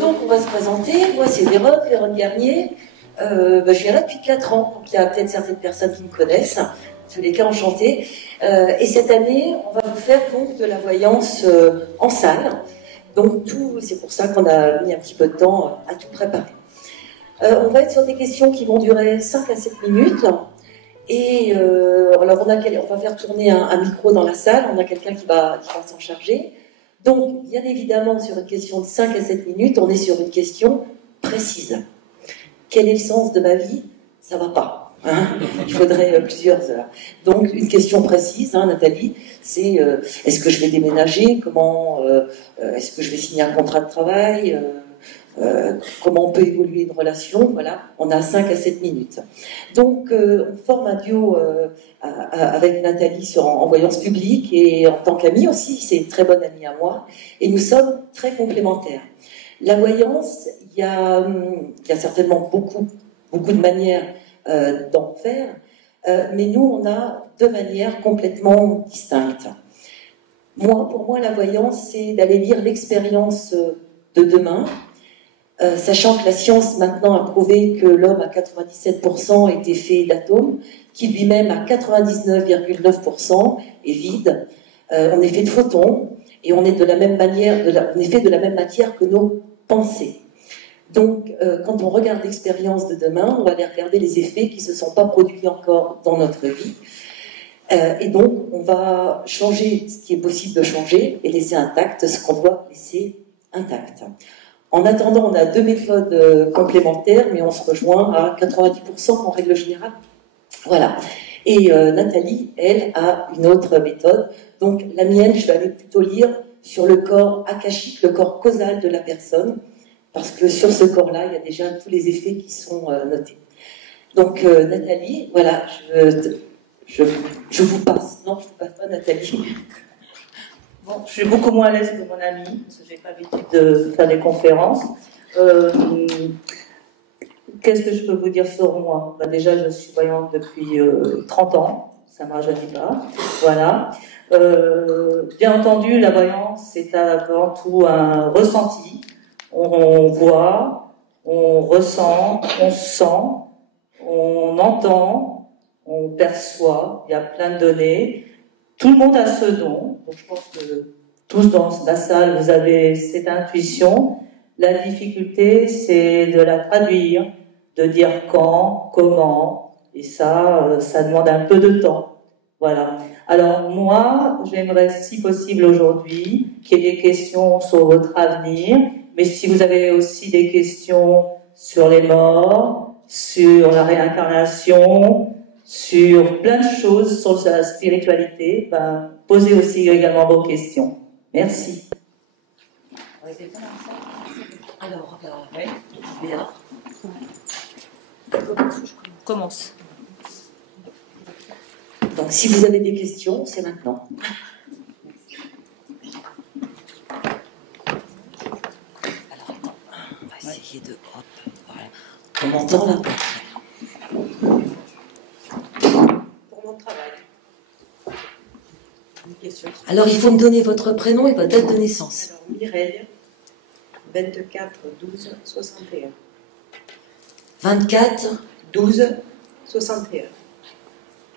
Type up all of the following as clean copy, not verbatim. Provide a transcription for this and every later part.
Donc on va se présenter. Moi c'est Vérone Garnier. Je suis là depuis 4 ans, donc il y a peut-être certaines personnes qui me connaissent. En tous les cas, enchantée. Et cette année, on va vous faire donc de la voyance en salle. Donc c'est pour ça qu'on a mis un petit peu de temps à tout préparer. On va être sur des questions qui vont durer 5 à 7 minutes. Et alors on va faire tourner un micro dans la salle. On a quelqu'un qui va s'en charger. Donc, bien évidemment, sur une question de 5 à 7 minutes, on est sur une question précise. Quel est le sens de ma vie? Ça va pas. Hein, il faudrait plusieurs heures. Donc, une question précise, hein, Nathalie, c'est est-ce que je vais déménager? Comment est-ce que je vais signer un contrat de travail? Comment on peut évoluer une relation? Voilà, on a 5 à 7 minutes. Donc, on forme un duo avec Nathalie en voyance publique et en tant qu'amie aussi, c'est une très bonne amie à moi, et nous sommes très complémentaires. La voyance, il y a certainement beaucoup de manières d'en faire, mais nous, on a 2 manières complètement distinctes. Pour moi, la voyance, c'est d'aller lire l'expérience de demain, sachant que la science maintenant a prouvé que l'homme à 97% était fait d'atomes, qui lui-même à 99,9% est vide. On est fait de photons et on est de la même manière, on est fait de la même matière que nos pensées. Donc, quand on regarde l'expérience de demain, on va aller regarder les effets qui ne se sont pas produits encore dans notre vie. Et donc, on va changer ce qui est possible de changer et laisser intact ce qu'on doit laisser intact. En attendant, on a 2 méthodes complémentaires, mais on se rejoint à 90% en règle générale. Voilà. Et Nathalie, elle, a une autre méthode. Donc, la mienne, je vais aller plutôt lire sur le corps akashique, le corps causal de la personne, parce que sur ce corps-là, il y a déjà tous les effets qui sont notés. Donc, Nathalie, voilà, je vous passe. Non, je ne vous passe pas, Nathalie. Bon, je suis beaucoup moins à l'aise que mon amie, parce que je n'ai pas l'habitude de faire des conférences. Qu'est-ce que je peux vous dire sur moi? Déjà, je suis voyante depuis 30 ans, ça ne me rajeunit pas. Voilà. Bien entendu, la voyance, c'est avant tout un ressenti. On voit, on ressent, on sent, on entend, on perçoit, il y a plein de données. Tout le monde a ce don, donc je pense que tous dans la salle, vous avez cette intuition. La difficulté, c'est de la traduire, de dire quand, comment, et ça demande un peu de temps. Voilà. Alors moi, j'aimerais, si possible aujourd'hui, qu'il y ait des questions sur votre avenir, mais si vous avez aussi des questions sur les morts, sur la réincarnation, sur plein de choses, sur la spiritualité, posez aussi également vos questions. Merci. Alors, oui. Bien. Commence. Donc, si vous avez des questions, c'est maintenant. Alors, attends, on va essayer de... Hop, voilà. On m'entend là? Pour mon travail. Une question. Alors, il faut me donner votre prénom et votre date de naissance. Alors, Mireille, 24 12 61. 24 12 61.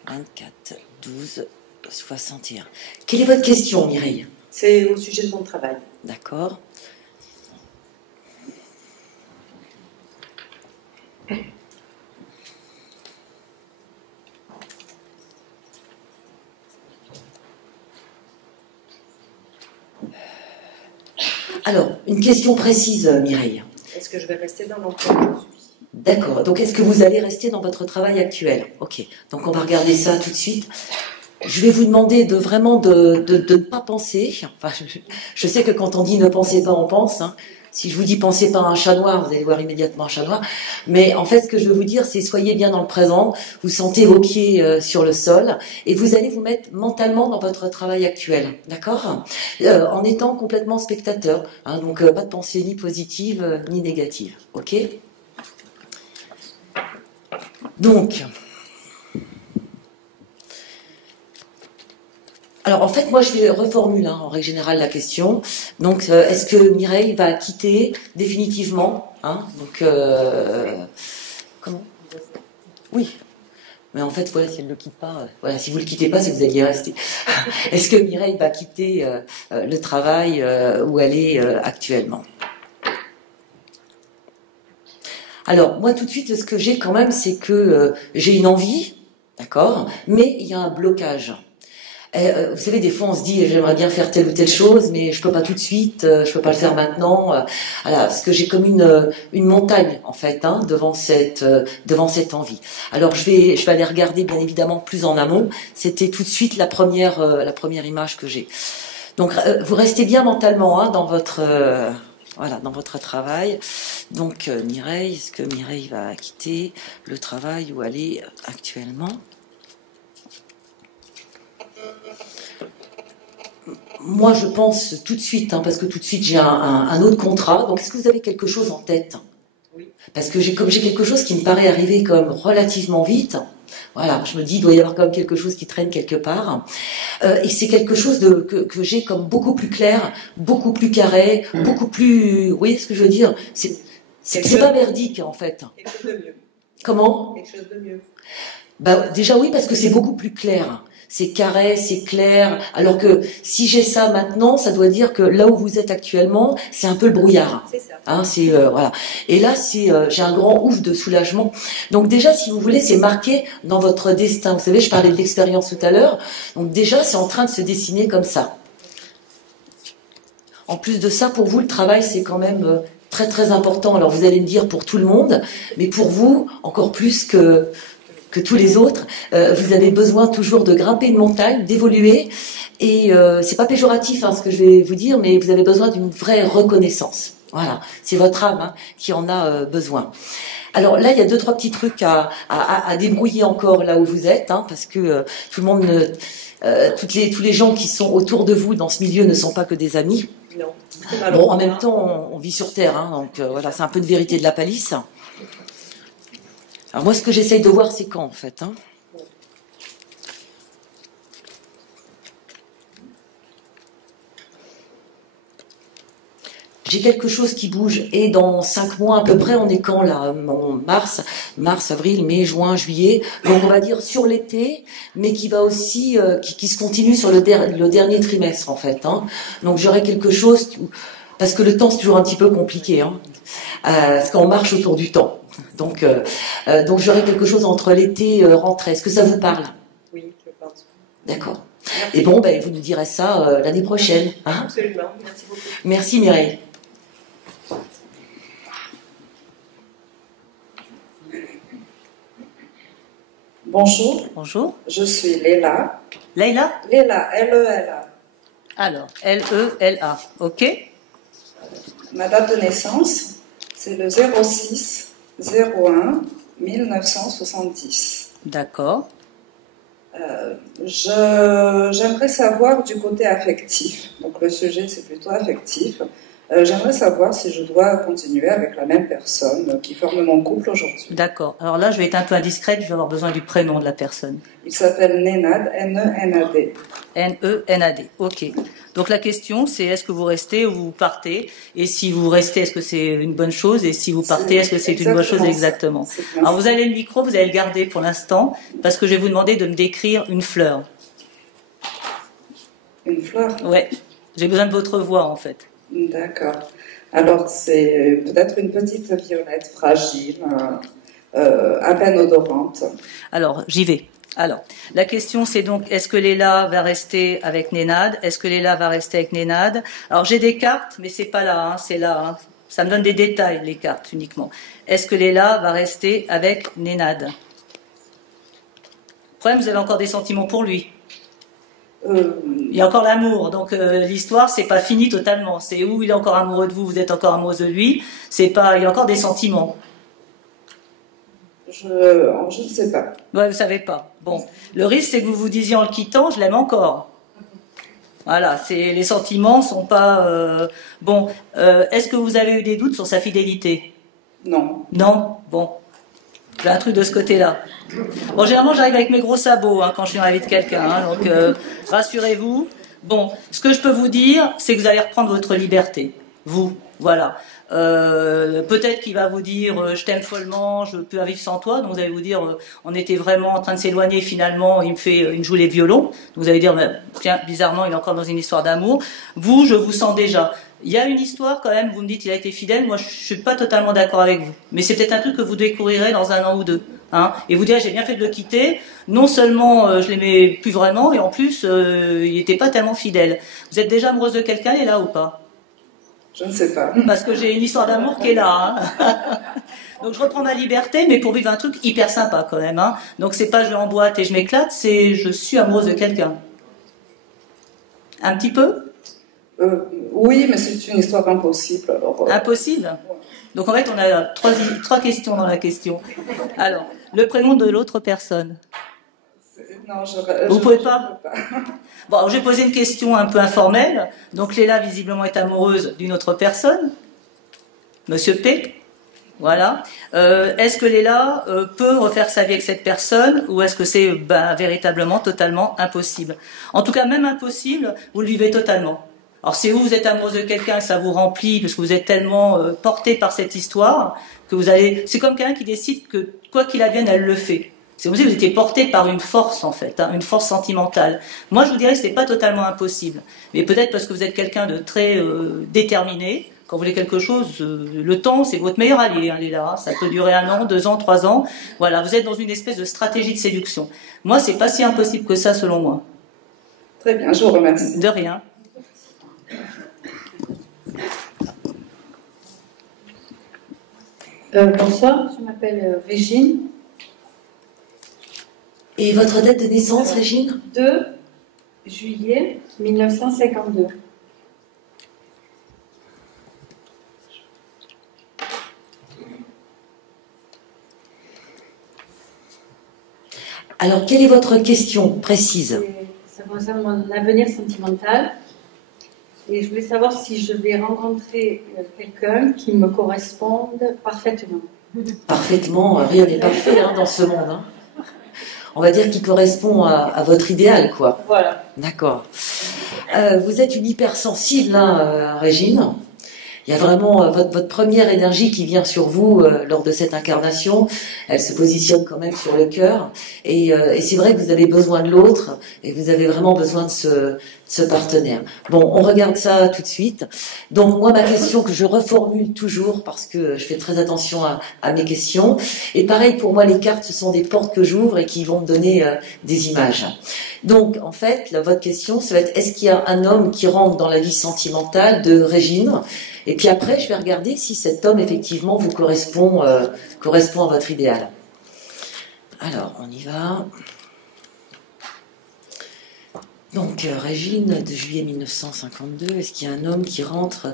24 12 61. Quelle est votre question, Mireille? C'est au sujet de mon travail. D'accord. Alors, une question précise, Mireille. Est-ce que je vais rester dans l'emploi où je suis? D'accord. Donc, est-ce que vous allez rester dans votre travail actuel? Ok. Donc, on va regarder ça tout de suite. Je vais vous demander de vraiment de ne pas penser. Enfin, je sais que quand on dit ne pensez pas, on pense. Hein. Si je vous dis pensez pas à un chat noir, vous allez voir immédiatement un chat noir. Mais en fait, ce que je veux vous dire, c'est soyez bien dans le présent. Vous sentez vos pieds sur le sol et vous allez vous mettre mentalement dans votre travail actuel, d'accord, en étant complètement spectateur. Hein, donc, pas de pensée ni positive ni négative, ok. Donc, Alors en fait, moi je vais reformuler en règle générale la question. Donc est-ce que Mireille va quitter définitivement donc comment? Oui. Mais en fait, voilà, si elle ne le quitte pas, voilà, si vous ne le quittez pas, c'est que vous alliez rester. Est-ce que Mireille va quitter le travail où elle est actuellement? Alors, moi, tout de suite, ce que j'ai quand même, c'est que j'ai une envie, d'accord, mais il y a un blocage. Vous savez, des fois, on se dit, j'aimerais bien faire telle ou telle chose, mais je peux pas tout de suite, je peux pas le faire maintenant. Voilà, parce que j'ai comme une montagne, en fait, devant cette envie. Alors, je vais aller regarder, bien évidemment, plus en amont. C'était tout de suite la première image que j'ai. Donc, vous restez bien mentalement, dans votre dans votre travail. Donc, Mireille, est-ce que Mireille va quitter le travail où elle est actuellement? Moi, je pense tout de suite, parce que tout de suite, j'ai un autre contrat. Donc, est-ce que vous avez quelque chose en tête? Oui. Parce que j'ai quelque chose qui me paraît arriver comme relativement vite. Voilà, je me dis, il doit y avoir quand même quelque chose qui traîne quelque part. Et c'est quelque chose que j'ai comme beaucoup plus clair, beaucoup plus carré, beaucoup plus... Vous voyez ce que je veux dire? C'est pas merdique, en fait. Quelque chose de mieux. Comment? Quelque chose de mieux. Déjà oui, parce que c'est beaucoup plus clair. C'est carré, c'est clair. Alors que si j'ai ça maintenant, ça doit dire que là où vous êtes actuellement, c'est un peu le brouillard. C'est ça. Voilà. Et là, j'ai un grand ouf de soulagement. Donc déjà, si vous voulez, c'est marqué dans votre destin. Vous savez, je parlais de l'expérience tout à l'heure. Donc déjà, c'est en train de se dessiner comme ça. En plus de ça, pour vous, le travail, c'est quand même très très important. Alors vous allez me dire pour tout le monde, mais pour vous, encore plus que tous les autres, vous avez besoin toujours de grimper une montagne, d'évoluer, et c'est pas péjoratif ce que je vais vous dire, mais vous avez besoin d'une vraie reconnaissance. Voilà, c'est votre âme qui en a besoin. Alors là, il y a 2-3 petits trucs à débrouiller encore là où vous êtes, parce que tout le monde, tous les gens qui sont autour de vous dans ce milieu ne sont pas que des amis. Non. Bon, en même temps, on vit sur Terre, donc voilà, c'est un peu de vérité de la palisse. Alors moi, ce que j'essaye de voir, c'est quand, en fait. J'ai quelque chose qui bouge, et dans 5 mois à peu près, on est quand là? Mars, avril, mai, juin, juillet. Donc on va dire sur l'été, mais qui va aussi, qui se continue sur le dernier trimestre, en fait. Donc j'aurai quelque chose, parce que le temps c'est toujours un petit peu compliqué, parce qu'on marche autour du temps. Donc j'aurai quelque chose entre l'été et rentrée. Est-ce que ça vous parle? Oui, je pense. D'accord. Et bon, vous nous direz ça l'année prochaine. Absolument. Merci beaucoup. Merci Mireille. Bonjour. Bonjour. Je suis Léla. Leïla? Léla, L-E-L-A. Alors, L-E-L-A, ok. Ma date de naissance, c'est le 06-01 1970. D'accord. J'aimerais savoir du côté affectif. Donc le sujet, c'est plutôt affectif. J'aimerais savoir si je dois continuer avec la même personne qui forme mon couple aujourd'hui. D'accord. Alors là, je vais être un peu indiscrète, je vais avoir besoin du prénom de la personne. Il s'appelle Nenad, N-E-N-A-D. N-E-N-A-D, ok. Donc la question, c'est est-ce que vous restez ou vous partez? Et si vous restez, est-ce que c'est une bonne chose? Et si vous partez, est-ce que c'est une bonne chose? Exactement. Alors vous avez le micro, vous allez le garder pour l'instant, parce que je vais vous demander de me décrire une fleur. Une fleur? Ouais. J'ai besoin de votre voix, en fait. D'accord. Alors, c'est peut-être une petite violette fragile, à peine odorante. Alors, j'y vais. Alors, la question c'est donc, est-ce que Léla va rester avec Nenad? Est-ce que Léla va rester avec Nenad? Alors, j'ai des cartes, mais c'est pas là, c'est là. Ça me donne des détails, les cartes, uniquement. Est-ce que Léla va rester avec Nenad? Le problème, vous avez encore des sentiments pour lui. Il y a encore l'amour, donc l'histoire c'est pas fini totalement. C'est où il est encore amoureux de vous, vous êtes encore amoureuse de lui. C'est pas, il y a encore des sentiments. Je ne sais pas. Ouais, vous savez pas. Bon, le risque c'est que vous vous disiez en le quittant, je l'aime encore. Voilà, les sentiments sont pas bon. Est-ce que vous avez eu des doutes sur sa fidélité? Non. Non. Bon. J'ai un truc de ce côté-là. Bon, généralement, j'arrive avec mes gros sabots quand je suis dans la vie de quelqu'un. Donc, rassurez-vous. Bon, ce que je peux vous dire, c'est que vous allez reprendre votre liberté. Vous, voilà. Peut-être qu'il va vous dire je t'aime follement, je peux vivre sans toi. Donc vous allez vous dire on était vraiment en train de s'éloigner, finalement il me joue les violons. Donc vous allez dire tiens, bizarrement il est encore dans une histoire d'amour. Vous, je vous sens déjà. Il y a une histoire quand même, vous me dites il a été fidèle, moi je suis pas totalement d'accord avec vous. Mais c'est peut-être un truc que vous découvrirez dans 1 an ou 2. Et vous direz j'ai bien fait de le quitter, non seulement je l'aimais plus vraiment, et en plus il n'était pas tellement fidèle. Vous êtes déjà amoureuse de quelqu'un, elle est là ou pas? Je ne sais pas. Parce que j'ai une histoire d'amour qui est là. Donc je reprends ma liberté, mais pour vivre un truc hyper sympa quand même. Donc c'est pas je vais en boîte et je m'éclate, c'est je suis amoureuse de quelqu'un. Un petit peu? Oui, mais c'est une histoire impossible. Alors, Impossible? Donc en fait on a trois questions dans la question. Alors, le prénom de l'autre personne. Non, vous pouvez pas. Bon, j'ai posé une question un peu informelle. Donc Léla, visiblement, est amoureuse d'une autre personne. Monsieur P. Voilà. Est-ce que Léla peut refaire sa vie avec cette personne ou est-ce que c'est véritablement, totalement impossible? En tout cas, même impossible, vous le vivez totalement. Alors si vous êtes amoureuse de quelqu'un, ça vous remplit parce que vous êtes tellement porté par cette histoire que vous allez... C'est comme quelqu'un qui décide que quoi qu'il advienne, elle le fait. C'est comme si vous étiez porté par une force, en fait, une force sentimentale. Moi, je vous dirais que ce n'est pas totalement impossible. Mais peut-être parce que vous êtes quelqu'un de très déterminé. Quand vous voulez quelque chose, le temps, c'est votre meilleur allié, Léla. Ça peut durer 1 an, 2 ans, 3 ans. Voilà, vous êtes dans une espèce de stratégie de séduction. Moi, c'est pas si impossible que ça, selon moi. Très bien, je vous remercie. De rien. Bonsoir, je m'appelle Régine. Et votre date de naissance, Régine? 2 juillet 1952. Alors, quelle est votre question précise? Ça concerne mon avenir sentimental. Et je voulais savoir si je vais rencontrer quelqu'un qui me corresponde parfaitement. Parfaitement, rien n'est parfait dans ce monde. On va dire qu'il correspond à votre idéal, quoi. Voilà. D'accord. Vous êtes une hypersensible, Régine. Il y a vraiment votre première énergie qui vient sur vous lors de cette incarnation. Elle se positionne quand même sur le cœur. Et c'est vrai que vous avez besoin de l'autre et vous avez vraiment besoin de ce partenaire. Bon, on regarde ça tout de suite. Donc moi, ma question que je reformule toujours parce que je fais très attention à mes questions. Et pareil, pour moi, les cartes, ce sont des portes que j'ouvre et qui vont me donner des images. Donc, en fait, votre question, ça va être, est-ce qu'il y a un homme qui rentre dans la vie sentimentale de Régine? Et puis après, je vais regarder si cet homme, effectivement, vous correspond à votre idéal. Alors, on y va. Donc, Régine, de juillet 1952, est-ce qu'il y a un homme qui rentre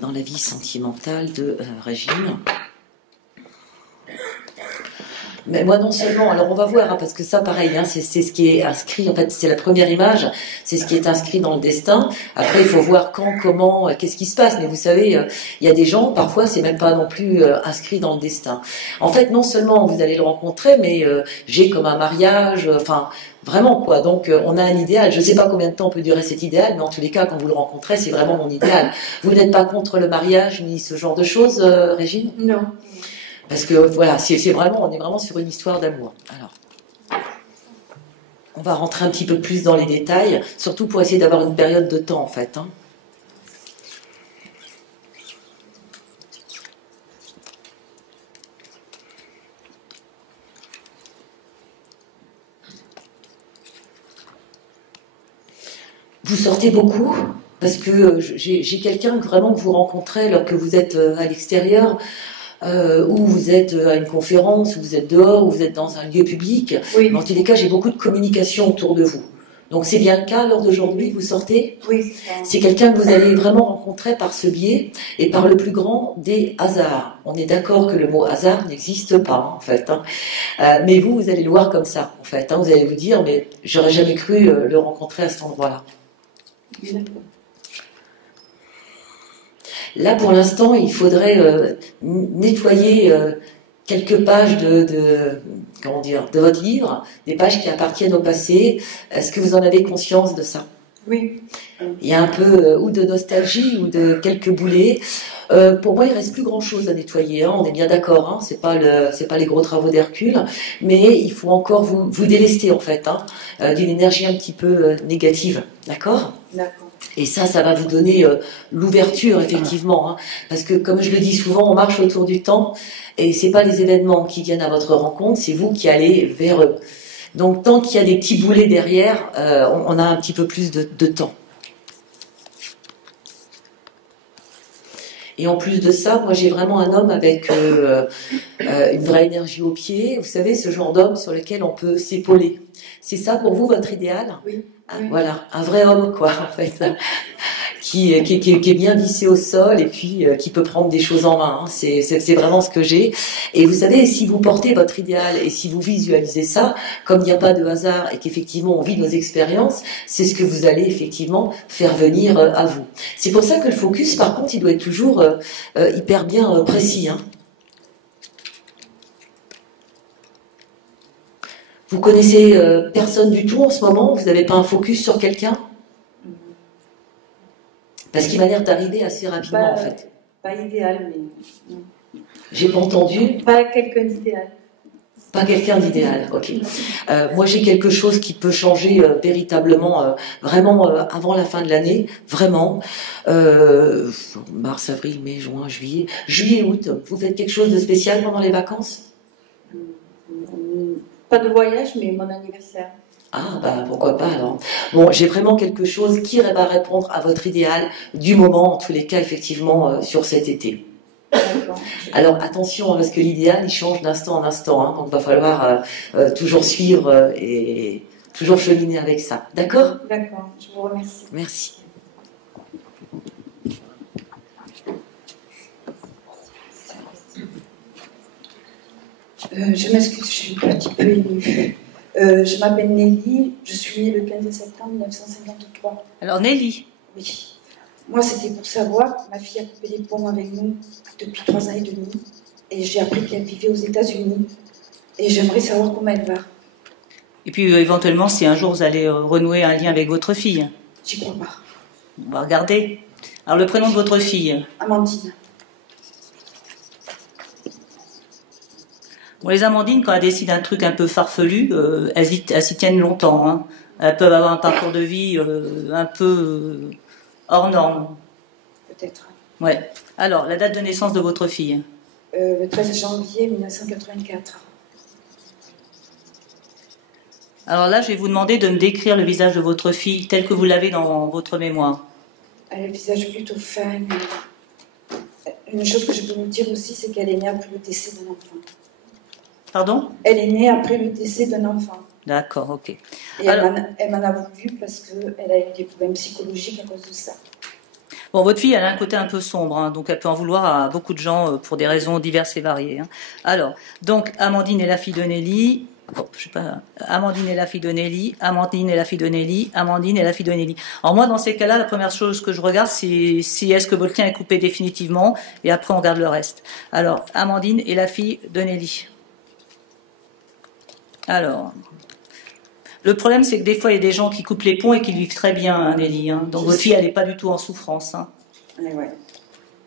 dans la vie sentimentale de Régine? Mais moi non seulement, alors on va voir, parce que ça pareil, c'est ce qui est inscrit, en fait c'est la première image, c'est ce qui est inscrit dans le destin. Après il faut voir quand, comment, qu'est-ce qui se passe. Mais vous savez, il y a des gens, parfois c'est même pas non plus inscrit dans le destin. En fait non seulement vous allez le rencontrer, mais j'ai comme un mariage, enfin vraiment quoi. Donc on a un idéal. Je sais pas combien de temps peut durer cet idéal, mais en tous les cas quand vous le rencontrez, c'est vraiment mon idéal. Vous n'êtes pas contre le mariage ni ce genre de choses, Régine? Non. Parce que voilà, on est vraiment sur une histoire d'amour. Alors, on va rentrer un petit peu plus dans les détails, surtout pour essayer d'avoir une période de temps en fait. Vous sortez beaucoup? Parce que j'ai quelqu'un vraiment que vous rencontrez alors que vous êtes à l'extérieur. Ou vous êtes à une conférence, ou vous êtes dehors, ou vous êtes dans un lieu public. Oui. Dans tous les cas, j'ai beaucoup de communication autour de vous. Donc c'est bien le cas lors d'aujourd'hui, vous sortez? Oui, c'est ça. C'est quelqu'un que vous allez vraiment rencontrer par ce biais et par le plus grand des hasards. On est d'accord que le mot hasard n'existe pas, en fait. Mais vous allez le voir comme ça, en fait. Vous allez vous dire, mais j'aurais jamais cru le rencontrer à cet endroit-là. D'accord. Là, pour l'instant, il faudrait nettoyer quelques pages comment dire, de votre livre, des pages qui appartiennent au passé. Est-ce que vous en avez conscience de ça? Oui. Il y a un peu ou de nostalgie ou de quelques boulets. Pour moi, il reste plus grand-chose à nettoyer. Hein, on est bien d'accord. Hein, c'est pas les gros travaux d'Hercule, mais il faut encore vous délester en fait d'une énergie un petit peu négative. D'accord? D'accord. Et ça va vous donner l'ouverture effectivement, hein, parce que comme je le dis souvent, on marche autour du temps et c'est pas les événements qui viennent à votre rencontre, c'est vous qui allez vers eux. Donc tant qu'il y a des petits boulets derrière, on a un petit peu plus de temps. Et en plus de ça, moi j'ai vraiment un homme avec une vraie énergie au pied. Vous savez, ce genre d'homme sur lequel on peut s'épauler. C'est ça pour vous votre idéal? Oui. Oui. Voilà, un vrai homme quoi en fait, qui est bien vissé au sol et puis qui peut prendre des choses en main. Hein. C'est vraiment ce que j'ai. Et vous savez, si vous portez votre idéal et si vous visualisez ça, comme il n'y a pas de hasard et qu'effectivement on vit nos expériences, c'est ce que vous allez effectivement faire venir à vous. C'est pour ça que le focus, par contre, il doit être toujours hyper bien précis. Hein. Vous connaissez personne du tout en ce moment? Vous n'avez pas un focus sur quelqu'un? Parce qu'il m'a l'air d'arriver assez rapidement en fait. Pas idéal, mais... J'ai pas entendu. Pas quelqu'un d'idéal. Pas quelqu'un d'idéal, ok. Moi j'ai quelque chose qui peut changer véritablement, vraiment avant la fin de l'année, vraiment. Mars, avril, mai, juin, juillet. Juillet, août, vous faites quelque chose de spécial pendant les vacances? Pas de voyage, mais mon anniversaire. Ah, bah pourquoi pas alors. Bon, j'ai vraiment quelque chose qui va répondre à votre idéal du moment, en tous les cas, effectivement, sur cet été. Alors attention, parce que l'idéal, il change d'instant en instant, hein, donc il va falloir toujours suivre et toujours cheminer avec ça. D'accord? D'accord, je vous remercie. Merci. Je m'excuse, je suis un petit peu émue. Je m'appelle Nelly, je suis née le 15 septembre 1953. Alors Nelly. Oui. Moi, c'était pour savoir, ma fille a coupé les ponts avec nous depuis 3 ans et demi, et j'ai appris qu'elle vivait aux États-Unis, et j'aimerais savoir comment elle va. Et puis éventuellement, si un jour vous allez renouer un lien avec votre fille. J'y crois pas. On va regarder. Alors le prénom de votre fille? Amandine. Bon, les Amandines, quand elles décident un truc un peu farfelu, elles s'y tiennent longtemps. Hein. Elles peuvent avoir un parcours de vie un peu hors norme. Peut-être. Ouais. Alors, la date de naissance de votre fille? Le 13 janvier 1984. Alors là, je vais vous demander de me décrire le visage de votre fille tel que vous l'avez dans votre mémoire. Elle a le visage plutôt fin. Une chose que je peux vous dire aussi, c'est qu'elle est née après le décès d'un enfant. Pardon? Elle est née après le décès d'un enfant. D'accord, ok. Et alors, elle m'en a voulu parce qu'elle a eu des problèmes psychologiques à cause de ça. Bon, votre fille, elle a un côté un peu sombre, hein, donc elle peut en vouloir à beaucoup de gens pour des raisons diverses et variées. Hein. Alors, donc, Amandine est la fille de Nelly. Oh, je sais pas. Amandine est la fille de Nelly. Amandine est la fille de Nelly. Amandine est la fille de Nelly. Alors moi, dans ces cas-là, la première chose que je regarde, c'est si est-ce que votre lien est coupé définitivement, et après on regarde le reste. Alors, Amandine est la fille de Nelly. Alors, le problème, c'est que des fois, il y a des gens qui coupent les ponts et qui vivent très bien, hein, Nelly. Hein. Donc, votre fille, elle n'est pas du tout en souffrance. Hein. Ouais.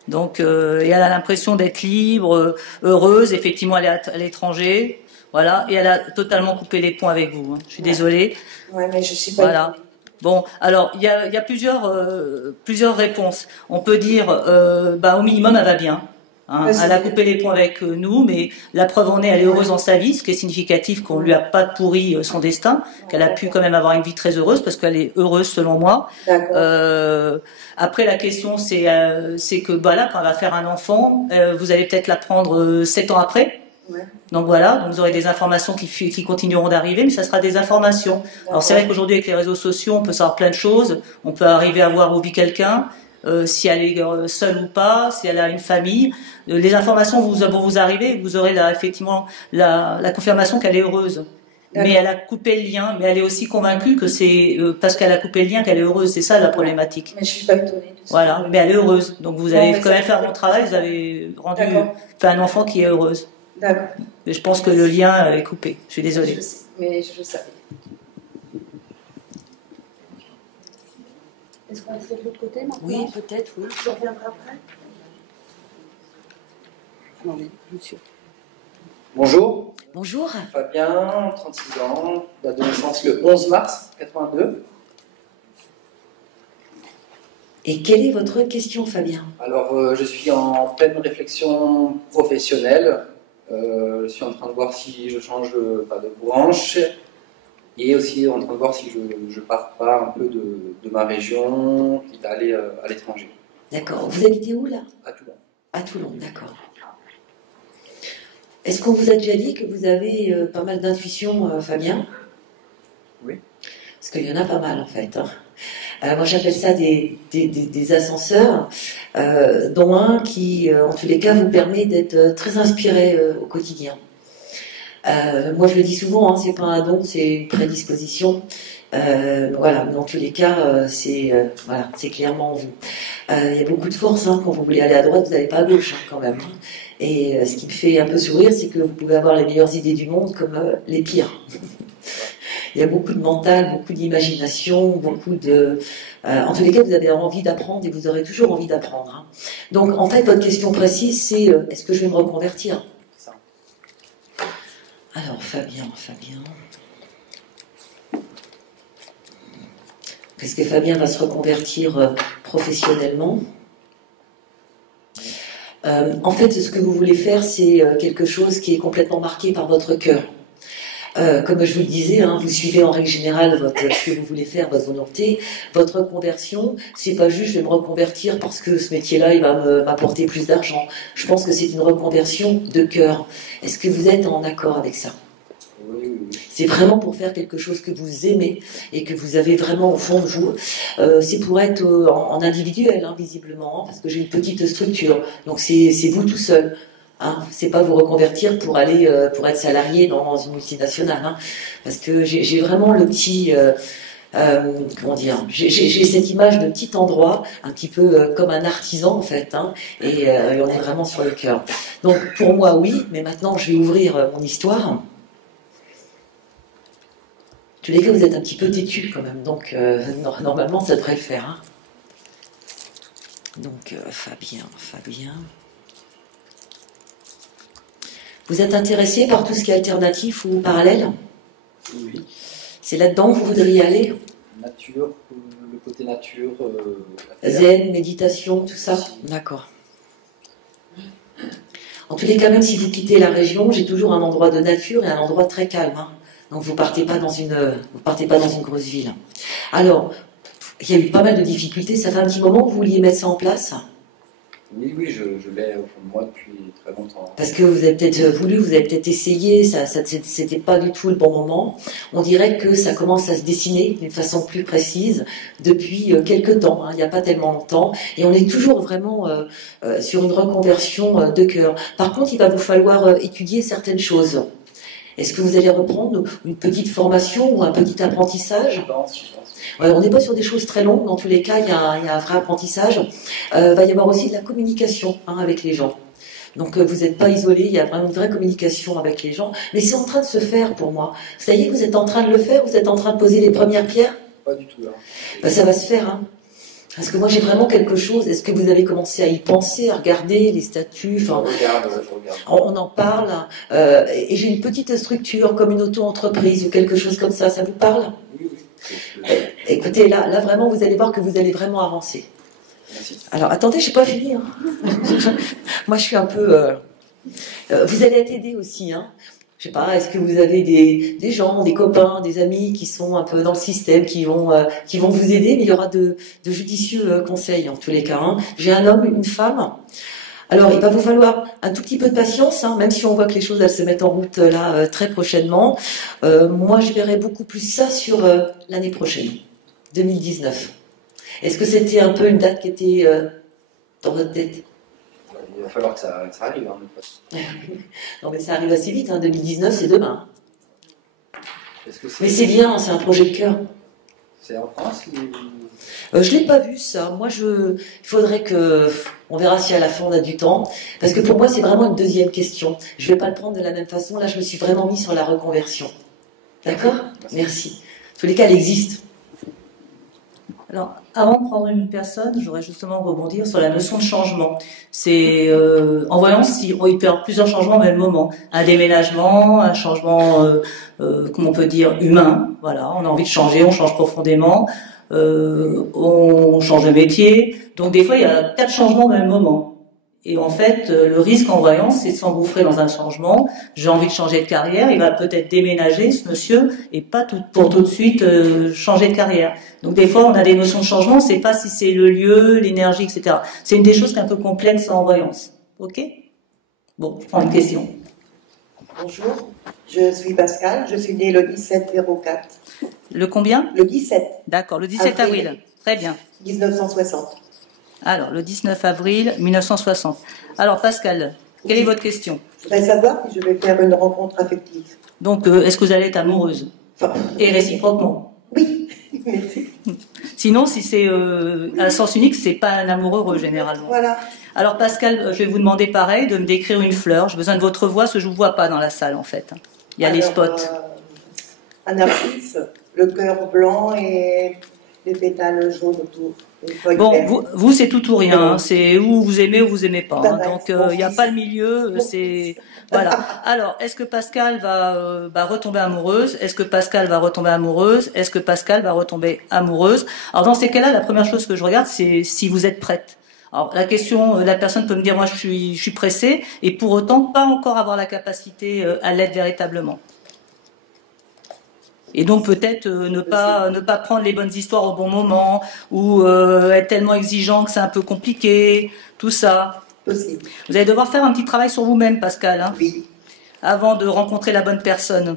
Donc, et elle a l'impression d'être libre, heureuse. Effectivement, elle est à l'étranger. Voilà. Et elle a totalement coupé les ponts avec vous. Hein. Je suis désolée. Ouais, mais je suis pas. Voilà. Bon, alors, il y a plusieurs réponses. On peut dire, au minimum, elle va bien. Hein, elle a coupé les ponts avec nous, mais la preuve en est, elle est heureuse dans sa vie, ce qui est significatif qu'on lui a pas pourri son destin, qu'elle a pu quand même avoir une vie très heureuse, parce qu'elle est heureuse selon moi. Après, la question, c'est que là, quand elle va faire un enfant, vous allez peut-être la prendre 7 ans après. Ouais. Donc voilà, donc vous aurez des informations qui continueront d'arriver, mais ça sera des informations. Alors c'est vrai qu'aujourd'hui, avec les réseaux sociaux, on peut savoir plein de choses. On peut arriver à voir où vit quelqu'un. Si elle est seule ou pas, si elle a une famille, les informations vont vous arriver, vous aurez effectivement la confirmation qu'elle est heureuse. Mais elle a coupé le lien, mais elle est aussi convaincue que c'est parce qu'elle a coupé le lien qu'elle est heureuse, c'est ça la problématique. Mais je suis pas étonnée de ça. Voilà, mais elle est heureuse, donc vous avez quand même fait un bon travail, vous avez fait un enfant qui est heureuse. D'accord. Mais je pense que le lien est coupé. Je suis désolée. Je sais, mais je le savais. Est-ce qu'on va faire de l'autre côté maintenant? Oui, peut-être, oui. Je reviendrai après. Non, mais monsieur. Bonjour, Bonjour. Fabien, 36 ans, d'adolescence le 11 mars 82. Et quelle est votre question, Fabien? Alors, je suis en pleine réflexion professionnelle. Je suis en train de voir si je change pas de branche et aussi en train de voir si je pars pas un peu de ma région, quitte à aller à l'étranger, D'accord. Vous habitez où, là? à Toulon. À Toulon, d'accord. Est-ce qu'on vous a déjà dit que vous avez pas mal d'intuition, Fabien? Oui. Parce qu'il y en a pas mal, en fait. Hein. Moi, j'appelle ça des ascenseurs, dont un qui, en tous les cas, vous permet d'être très inspiré au quotidien. Moi, je le dis souvent, hein, c'est pas un don, c'est une prédisposition. Voilà, mais dans tous les cas, voilà, c'est clairement vous. Il y a beaucoup de force, hein, quand vous voulez aller à droite, vous n'allez pas à gauche, hein, quand même. Et ce qui me fait un peu sourire, c'est que vous pouvez avoir les meilleures idées du monde comme les pires. Il y a beaucoup de mental, beaucoup d'imagination, beaucoup de... en tous les cas, vous avez envie d'apprendre et vous aurez toujours envie d'apprendre. Hein. Donc, en fait, votre question précise, c'est est-ce que je vais me reconvertir? Ça. Alors, Fabien. Est-ce que Fabien va se reconvertir professionnellement? En fait, ce que vous voulez faire, c'est quelque chose qui est complètement marqué par votre cœur. Comme je vous le disais, hein, vous suivez en règle générale ce que vous voulez faire, votre volonté. Votre reconversion, c'est pas juste je vais me reconvertir parce que ce métier-là, il va m'apporter plus d'argent. Je pense que c'est une reconversion de cœur. Est-ce que vous êtes en accord avec ça? Oui. C'est vraiment pour faire quelque chose que vous aimez et que vous avez vraiment au fond de vous. C'est pour être en individuel, hein, visiblement, hein, parce que j'ai une petite structure. Donc c'est vous tout seul. Hein, c'est pas vous reconvertir pour aller pour être salarié dans une multinationale, hein, parce que j'ai vraiment le petit comment dire, j'ai cette image de petit endroit, un petit peu comme un artisan en fait, hein, et on est vraiment sur le cœur. Donc pour moi oui, mais maintenant je vais ouvrir mon histoire. Tous les cas, vous êtes un petit peu têtu quand même, donc normalement ça devrait le faire. Hein. Donc Fabien. Vous êtes intéressé par tout ce qui est alternatif ou parallèle? Oui. C'est là-dedans que vous voudriez aller? Nature, le côté nature. Zen, méditation, tout ça? D'accord. En tous les cas, même si vous quittez la région, j'ai toujours un endroit de nature et un endroit très calme. Hein. Donc vous partez pas dans une grosse ville. Alors, il y a eu pas mal de difficultés. Ça fait un petit moment que vous vouliez mettre ça en place? Oui, je l'ai au fond de moi depuis très longtemps. Parce que vous avez peut-être voulu, vous avez peut-être essayé, c'était pas du tout le bon moment. On dirait que ça commence à se dessiner d'une façon plus précise depuis quelques temps, hein, il n'y a pas tellement longtemps, et on est toujours vraiment sur une reconversion de cœur. Par contre, il va vous falloir étudier certaines choses. Est-ce que vous allez reprendre une petite formation ou un petit apprentissage? Je pense. On n'est pas sur des choses très longues, dans tous les cas, il y a un vrai apprentissage. Va y avoir aussi de la communication avec les gens. Donc vous n'êtes pas isolé, il y a vraiment une vraie communication avec les gens. Mais c'est en train de se faire pour moi. Ça y est, vous êtes en train de le faire, vous êtes en train de poser les premières pierres? Pas du tout. Hein. Ça va se faire. Hein. Parce que moi j'ai vraiment quelque chose. Est-ce que vous avez commencé à y penser, à regarder les statuts? Je regarde. On en parle. Et j'ai une petite structure comme une auto-entreprise ou quelque chose comme ça. Ça vous parle? Oui. Écoutez, là vraiment, vous allez voir que vous allez vraiment avancer. Merci. Alors, attendez, je n'ai pas fini. Hein. Moi, je suis un peu... vous allez être aidé aussi. Hein. Je sais pas, est-ce que vous avez des gens, des copains, des amis qui sont un peu dans le système, qui vont vous aider, mais il y aura de judicieux conseils en tous les cas. Hein. J'ai un homme, une femme. Alors, il va vous falloir un tout petit peu de patience, hein, même si on voit que les choses elles se mettent en route là très prochainement. Moi, je verrai beaucoup plus ça sur l'année prochaine, 2019. Est-ce que c'était un peu une date qui était dans votre tête? Il va falloir que ça arrive. Hein, non, mais ça arrive assez vite. Hein, 2019, c'est demain. Est-ce que Mais c'est bien, c'est un projet de cœur. C'est en France ou... Je l'ai pas vu ça. Moi, il faudrait que, on verra si à la fin on a du temps, parce que pour moi c'est vraiment une deuxième question. Je vais pas le prendre de la même façon. Là, je me suis vraiment mis sur la reconversion. D'accord? Merci. En tous les cas, elle existe. Alors, avant de prendre une personne, je voudrais justement rebondir sur la notion de changement. C'est en voyance, il peut y avoir plusieurs changements au même moment. Un déménagement, un changement, comment on peut dire, humain. Voilà, on a envie de changer, on change profondément, on change de métier. Donc des fois, il y a 4 changements au même moment. Et en fait, le risque en voyance, c'est de s'engouffrer dans un changement. J'ai envie de changer de carrière, il va peut-être déménager, ce monsieur, et pas pour tout de suite changer de carrière. Donc des fois, on a des notions de changement, on ne sait pas si c'est le lieu, l'énergie, etc. C'est une des choses qui est un peu complexe en voyance. Ok? Bon, je prends une question. Bonjour, je suis Pascal, je suis née le 17-04. Le combien? Le 17. D'accord, le 17 avril. Très bien. 1960. Alors, le 19 avril 1960. Alors, Pascal, quelle est votre question? Je voudrais savoir si je vais faire une rencontre affective. Donc, est-ce que vous allez être amoureuse? Et réciproquement? Oui, merci. Sinon, si c'est à sens unique, c'est pas un amour heureux, généralement. Voilà. Alors, Pascal, je vais vous demander pareil, de me décrire une fleur. J'ai besoin de votre voix, parce que je ne vous vois pas dans la salle, en fait. Il y a les spots. Un narcisse, le cœur blanc et les pétales jaunes autour. Bon, vous c'est tout ou rien, hein. C'est où vous aimez ou vous aimez pas. Hein. Donc il n'y a pas le milieu, c'est voilà. Alors, est-ce que Pascal va retomber amoureuse? Est-ce que Pascal va retomber amoureuse? Est-ce que Pascal va retomber amoureuse? Alors dans ces cas-là, la première chose que je regarde, c'est si vous êtes prête. Alors la question, la personne peut me dire moi je suis pressée et pour autant pas encore avoir la capacité à l'être véritablement. Et donc peut-être ne pas prendre les bonnes histoires au bon moment ou être tellement exigeant que c'est un peu compliqué, tout ça. Possible. Vous allez devoir faire un petit travail sur vous-même, Pascal, hein, oui. Avant de rencontrer la bonne personne.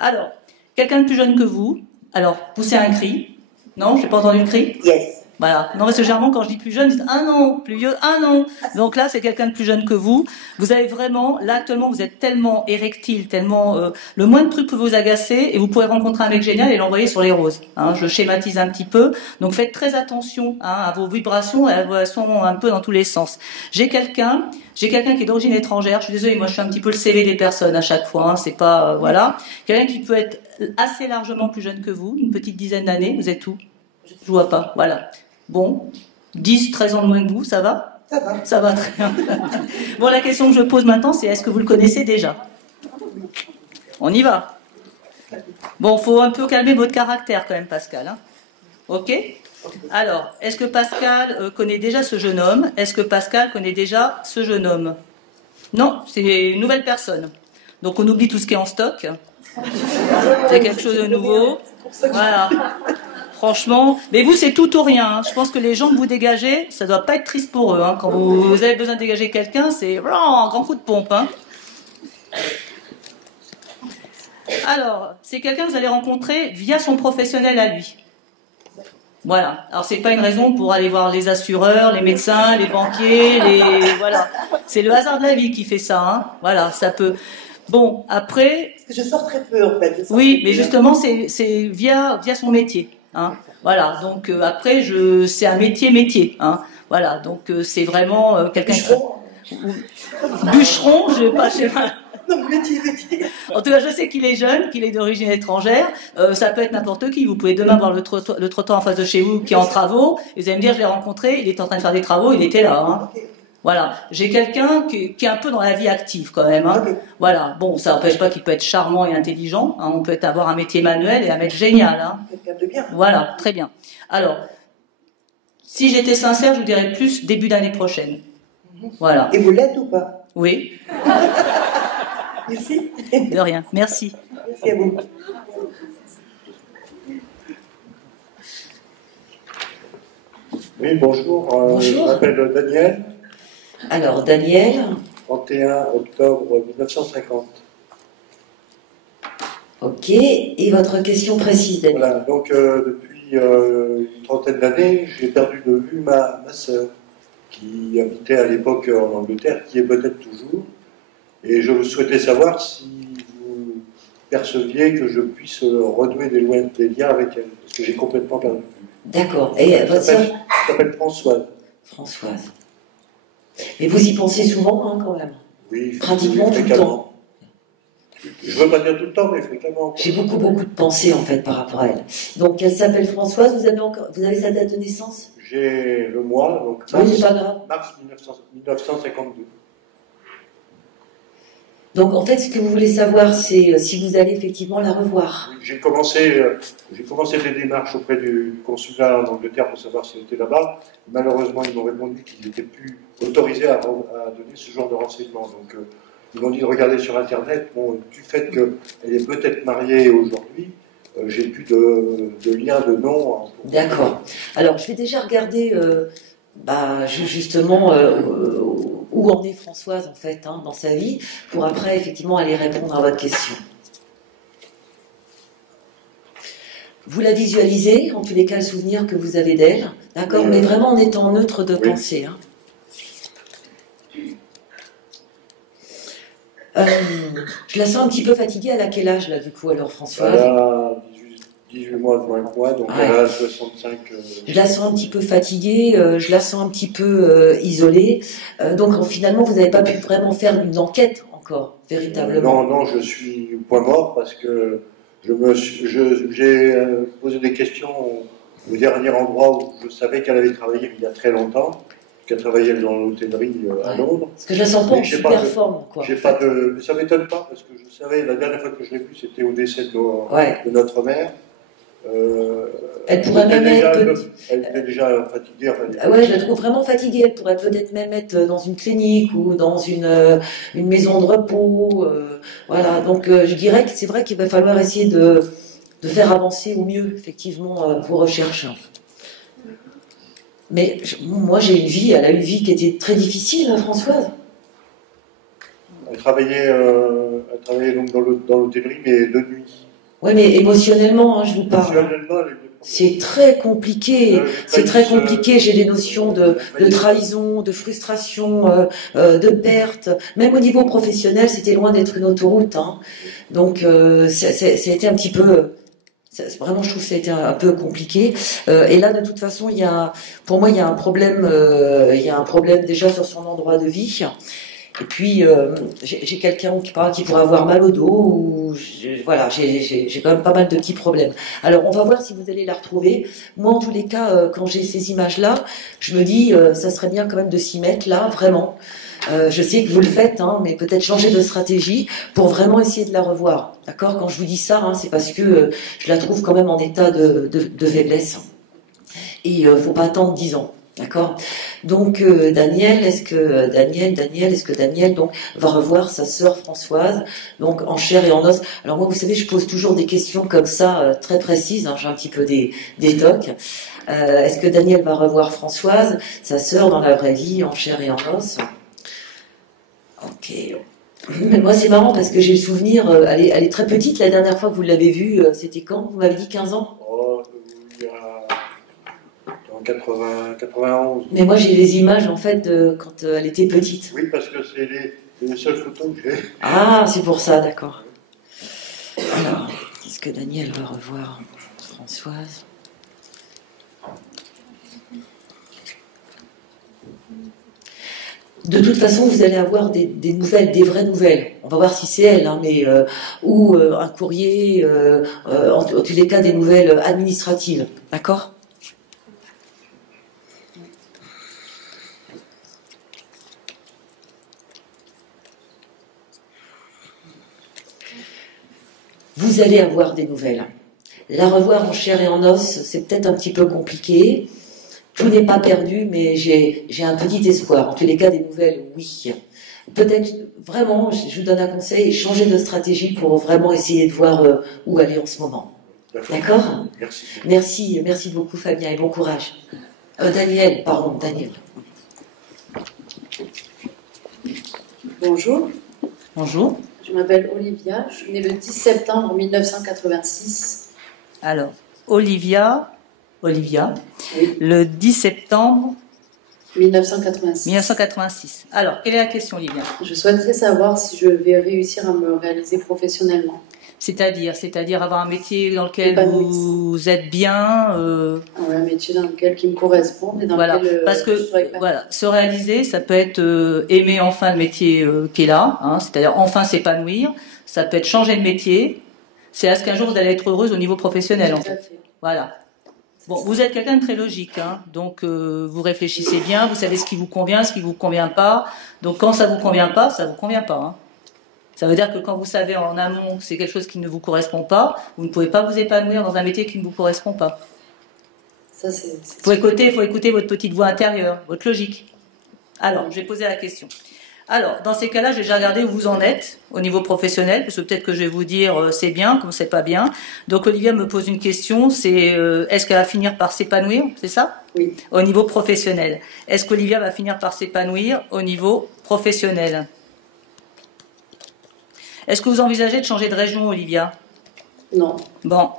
Alors, quelqu'un de plus jeune que vous, alors poussez un cri. Non, j'ai pas entendu le cri? Yes. Voilà. Non, parce que généralement, quand je dis plus jeune, ils disent ah non, plus vieux, ah non. Donc là, c'est quelqu'un de plus jeune que vous. Vous avez vraiment, là actuellement, vous êtes tellement érectile, tellement le moindre truc peut vous agacer et vous pourrez rencontrer un mec génial et l'envoyer sur les roses. Hein, je schématise un petit peu. Donc faites très attention à vos vibrations et à vos vibrations un peu dans tous les sens. J'ai quelqu'un qui est d'origine étrangère. Je suis désolée, moi je suis un petit peu le CV des personnes à chaque fois. Hein, c'est pas voilà. Quelqu'un qui peut être assez largement plus jeune que vous, une petite dizaine d'années. Vous êtes où? Je vois pas. Voilà. Bon, 10, 13 ans de moins que vous, ça va? Ça va. Ça va très bien. Bon, la question que je pose maintenant, c'est est-ce que vous le connaissez déjà? On y va. Bon, faut un peu calmer votre caractère quand même, Pascal. Hein, ok? Alors, est-ce que Pascal connaît déjà ce jeune homme? Est-ce que Pascal connaît déjà ce jeune homme? Non, c'est une nouvelle personne. Donc on oublie tout ce qui est en stock. C'est quelque chose de nouveau. Voilà. Franchement, mais vous c'est tout ou rien. Hein. Je pense que les gens que vous dégagez, ça doit pas être triste pour eux. Hein. Quand vous avez besoin de dégager quelqu'un, c'est un grand coup de pompe. Hein. Alors, c'est quelqu'un que vous allez rencontrer via son professionnel à lui. Voilà. Alors c'est pas une raison pour aller voir les assureurs, les médecins, les banquiers, voilà. C'est le hasard de la vie qui fait ça. Hein. Voilà, ça peut. Bon, après. Parce que je sors très peu en fait. Oui, mais justement c'est via son métier. Hein. Voilà, donc après c'est un métier. Hein. Voilà, donc c'est vraiment quelqu'un. Bûcheron, je sais pas. Non, métier. En tout cas, je sais qu'il est jeune, qu'il est d'origine étrangère. Ça peut être n'importe qui. Vous pouvez demain voir le trottoir en face de chez vous qui est en travaux. Et vous allez me dire, je l'ai rencontré, il était en train de faire des travaux, il était là. Hein. Voilà, j'ai quelqu'un qui est un peu dans la vie active quand même. Hein. Voilà, bon, ça n'empêche pas qu'il peut être charmant et intelligent. Hein. On peut avoir un métier manuel et un mec génial. Hein. Quelqu'un de bien. Voilà, très bien. Alors, si j'étais sincère, je vous dirais plus début d'année prochaine. Voilà. Et vous l'êtes ou pas? Oui. Merci. De rien, merci. Merci à vous. Oui, bonjour. Bonjour. Je m'appelle Daniel. Alors, Daniel. 31 octobre 1950. Ok. Et votre question précise, Daniel? Voilà, donc depuis une trentaine d'années, j'ai perdu de vue ma sœur, qui habitait à l'époque en Angleterre, qui est peut-être toujours. Et je souhaitais savoir si vous perceviez que je puisse renouer des liens avec elle, parce que j'ai complètement perdu de vue. D'accord. Et votre sœur Elle s'appelle Françoise. Françoise. Et vous y pensez souvent, hein, quand même? Oui, Pratiquement tout le temps. Je ne veux pas dire tout le temps, mais fréquemment. J'ai beaucoup de pensées, en fait, par rapport à elle. Donc, elle s'appelle Françoise. Vous avez sa date de naissance? J'ai le mois, donc oui, c'est pas grave. Mars 1952. Donc, en fait, ce que vous voulez savoir, c'est si vous allez effectivement la revoir. Oui, j'ai commencé des démarches auprès du consulat en Angleterre pour savoir si elle était là-bas. Malheureusement, ils m'ont répondu qu'ils n'étaient plus autorisés à donner ce genre de renseignements. Donc, ils m'ont dit de regarder sur Internet. Bon, du fait qu'elle est peut-être mariée aujourd'hui, j'ai plus de lien, de nom. D'accord. Alors, je vais déjà regarder justement où en est Françoise, en fait, hein, dans sa vie, pour après, effectivement, aller répondre à votre question. Vous la visualisez, en tous les cas, le souvenir que vous avez d'elle, d'accord, mais vraiment en étant neutre de pensée. Hein. Je la sens un petit peu fatiguée. Elle a quel âge, là, du coup, alors, Françoise? Elle a 18 mois de moins que moi, donc elle a 65... Je la sens un petit peu fatiguée, je la sens un petit peu isolée. Donc, finalement, vous n'avez pas pu vraiment faire une enquête encore, véritablement. Non, je suis au point mort parce que j'ai posé des questions au dernier endroit où je savais qu'elle avait travaillé il y a très longtemps. Qu'elle travaillait dans l'hôtellerie à Londres. Parce que je la sens pas en super forme, quoi. Mais ça m'étonne pas, parce que je savais, la dernière fois que je l'ai vue, c'était au décès de notre mère. Elle pourrait même être... Elle était déjà fatiguée. Enfin, ouais, je la trouve vraiment fatiguée. Elle pourrait peut-être même être dans une clinique ou dans une maison de repos. Voilà, donc je dirais que c'est vrai qu'il va falloir essayer de faire avancer au mieux, effectivement, vos recherches. Mais moi, elle a une vie qui était très difficile, hein, Françoise. Elle travaillait donc dans l'hôtellerie, mais de nuit. Oui, mais émotionnellement, hein, je vous parle. C'est très compliqué. C'est très compliqué. J'ai des notions de trahison, de frustration, de perte. Même au niveau professionnel, c'était loin d'être une autoroute. Hein. Donc, ça a été un petit peu... Vraiment, je trouve que ça a été un peu compliqué. Et là, de toute façon, pour moi, il y a un problème. Il y a un problème déjà sur son endroit de vie. Et puis, j'ai quelqu'un qui pourrait avoir mal au dos. Voilà, j'ai quand même pas mal de petits problèmes. Alors, on va voir si vous allez la retrouver. Moi, en tous les cas, quand j'ai ces images-là, je me dis, ça serait bien quand même de s'y mettre là, vraiment. Je sais que vous le faites, hein, mais peut-être changer de stratégie pour vraiment essayer de la revoir. D'accord? Quand je vous dis ça, hein, c'est parce que je la trouve quand même en état de faiblesse. Et il ne faut pas attendre 10 ans. D'accord? Donc, Daniel, est-ce que Daniel donc, va revoir sa sœur Françoise, donc en chair et en os? Alors moi, vous savez, je pose toujours des questions comme ça, très précises, hein, j'ai un petit peu des tocs. Est-ce que Daniel va revoir Françoise, sa sœur dans la vraie vie, en chair et en os? Ok. Mais moi, c'est marrant parce que j'ai le souvenir, elle est très petite. La dernière fois que vous l'avez vue, c'était quand? Vous m'avez dit 15 ans? Oh, il y a en 91. Mais moi, j'ai les images, en fait, de quand elle était petite. Oui, parce que c'est les seules photos que j'ai. Ah, c'est pour ça, d'accord. Alors, est-ce que Daniel va revoir Françoise? De toute façon, vous allez avoir des nouvelles, des vraies nouvelles. On va voir si c'est elle, hein, mais ou un courrier, en tous les cas des nouvelles administratives. D'accord? Vous allez avoir des nouvelles. La revoir en chair et en os, c'est peut-être un petit peu compliqué. Tout n'est pas perdu, mais j'ai un petit espoir. En tous les cas, des nouvelles, oui. Peut-être, vraiment, je vous donne un conseil, changer de stratégie pour vraiment essayer de voir où aller en ce moment. D'accord? Merci beaucoup Fabien et bon courage. Daniel. Bonjour. Bonjour. Je m'appelle Olivia, je suis née le 10 septembre 1986. Alors, Olivia, oui. Le 10 septembre 1986. Alors, quelle est la question, Olivia? Je souhaiterais savoir si je vais réussir à me réaliser professionnellement. C'est-à-dire avoir un métier dans lequel Épanouie. vous êtes bien. Ouais, un métier dans lequel qui me correspond et dans Voilà, lequel parce que je serais épanouie. voilà, se réaliser, ça peut être aimer enfin le métier qui est là, hein, c'est-à-dire enfin s'épanouir. Ça peut être changer de métier. C'est à ce qu'un jour vous allez être heureuse au niveau professionnel, en Tout à fait. fait. Voilà. Bon, vous êtes quelqu'un de très logique, hein, donc vous réfléchissez bien, vous savez ce qui vous convient, ce qui vous convient pas. Donc quand ça vous convient pas, ça vous convient pas. Hein. Ça veut dire que quand vous savez en amont que c'est quelque chose qui ne vous correspond pas, vous ne pouvez pas vous épanouir dans un métier qui ne vous correspond pas. Ça, c'est Faut écouter votre petite voix intérieure, votre logique. Alors, je vais poser la question. Alors, dans ces cas-là, j'ai déjà regardé où vous en êtes au niveau professionnel, parce que peut-être que je vais vous dire c'est bien, comme c'est pas bien. Donc, Olivia me pose une question, c'est est-ce qu'elle va finir par s'épanouir, c'est ça? Oui. Au niveau professionnel. Est-ce qu'Olivia va finir par s'épanouir au niveau professionnel? Est-ce que vous envisagez de changer de région, Olivia? Non. Bon.